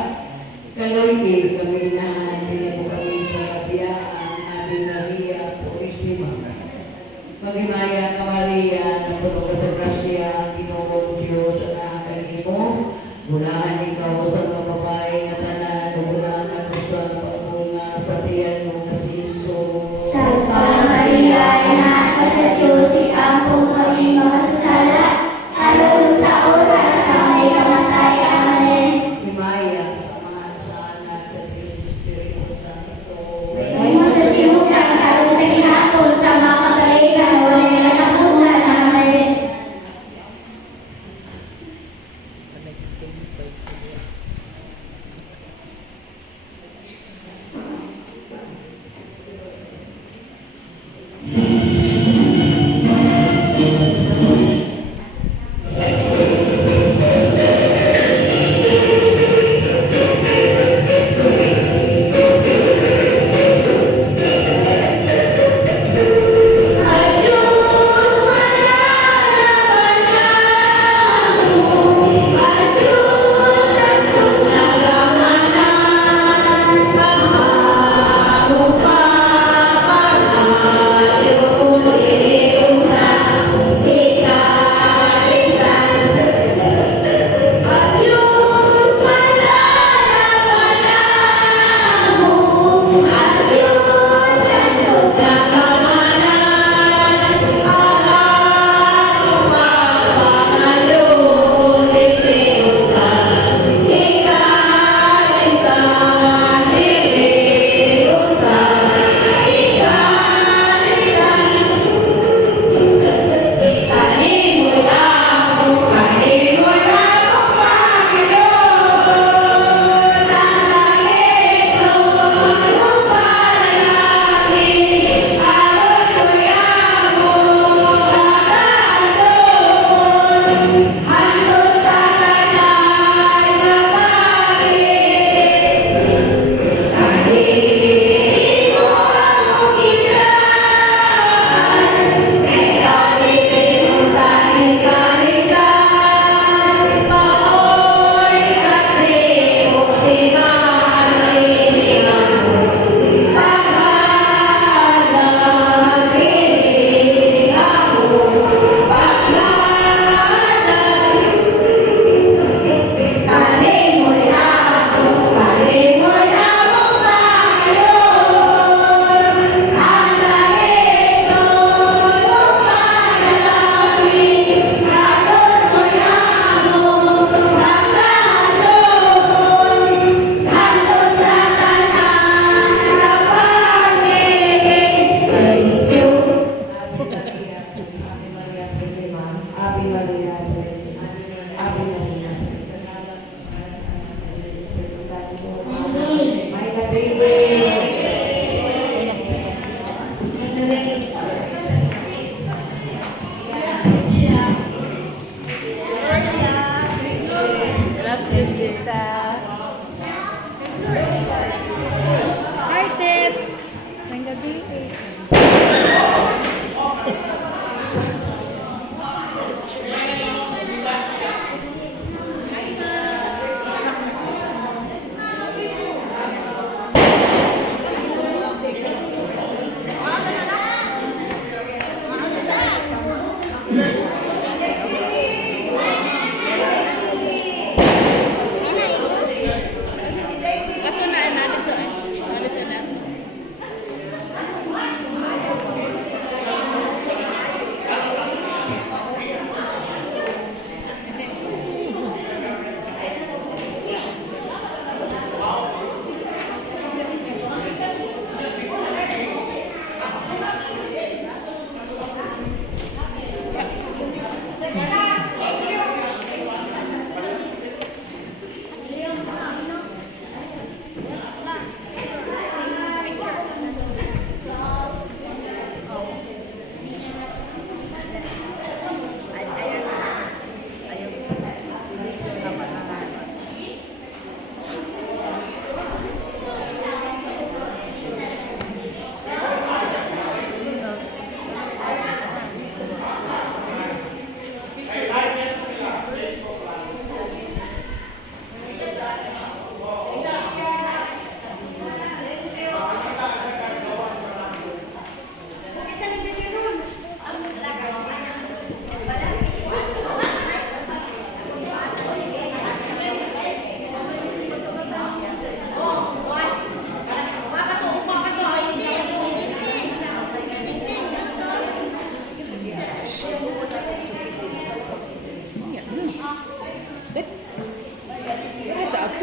Kaloy kami na hindi mo kami sa biyaan, Ave Maria Purisima. Magimaya ka Maria, na puno ka sa grasya, Ginoong Diyos na kanimo. Gunahan ikaw sa mga babae na tanan, gunahan mo sa pagunga sa tiyan mo na si Jesus. Santa Maria, anak ka sa Diyos, iampong kami makasasala, lalo sa oras sa may kamatayan. Amen. Himaya, samahan sa anak sa Diyos, Espiritu Santo. May masasimulan karon sa ginapon sa mga kapaligan, wala nila tapusan. Amen.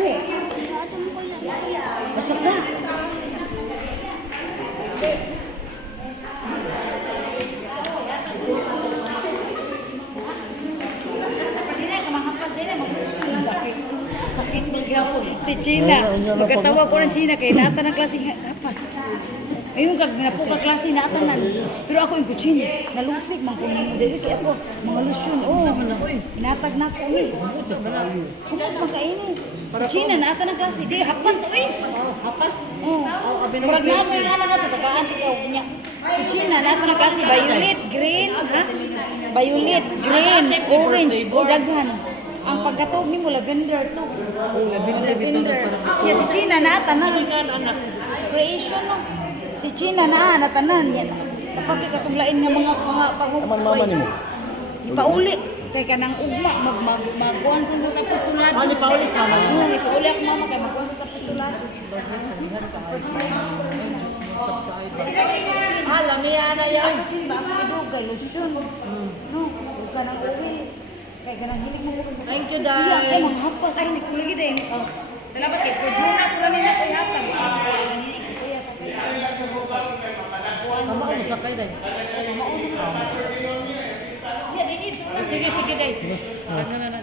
Dali. Basta ka. Sakit maghapon. Si China. Magkatawa ko ng China kay nata ng klase hapas. Ayun kag napo ka klase na atanan. Pero ako yung kutsina. Nalupit man ko nimo dili kay ako mga lusyon. Oh, inatag na ko ni. Kumot makaini. Si China na ata ng klase di hapas oy. Hapas. Oh. Murag na mo yung anak nato tagaan ikaw niya. Si China na ata ng klase violet, green, ha? Violet, green, orange, o daghan. Ang pagkatog nimo lavender to. Lavender. Ya si China na ata na. Creation no. Si China na tanan yan. Kapag katuglain nga mga Mama nimo. Ipauli kay kanang ugma magkuan ko sa postulado. Ni Pauli sama yan. Ni Pauli ako mama kay magkuan sa postulado. Lamia na yan. Ako China ako idugay lusyon. No, ug kanang oil. Kay kanang hilig mo ko. Thank you, Siya Day. ay maghapas ay ni kuligi day. Oh. Salamat kay Jonas ra nila kay hatag. Tama ka masakay day. Sige, sige, day. Ano na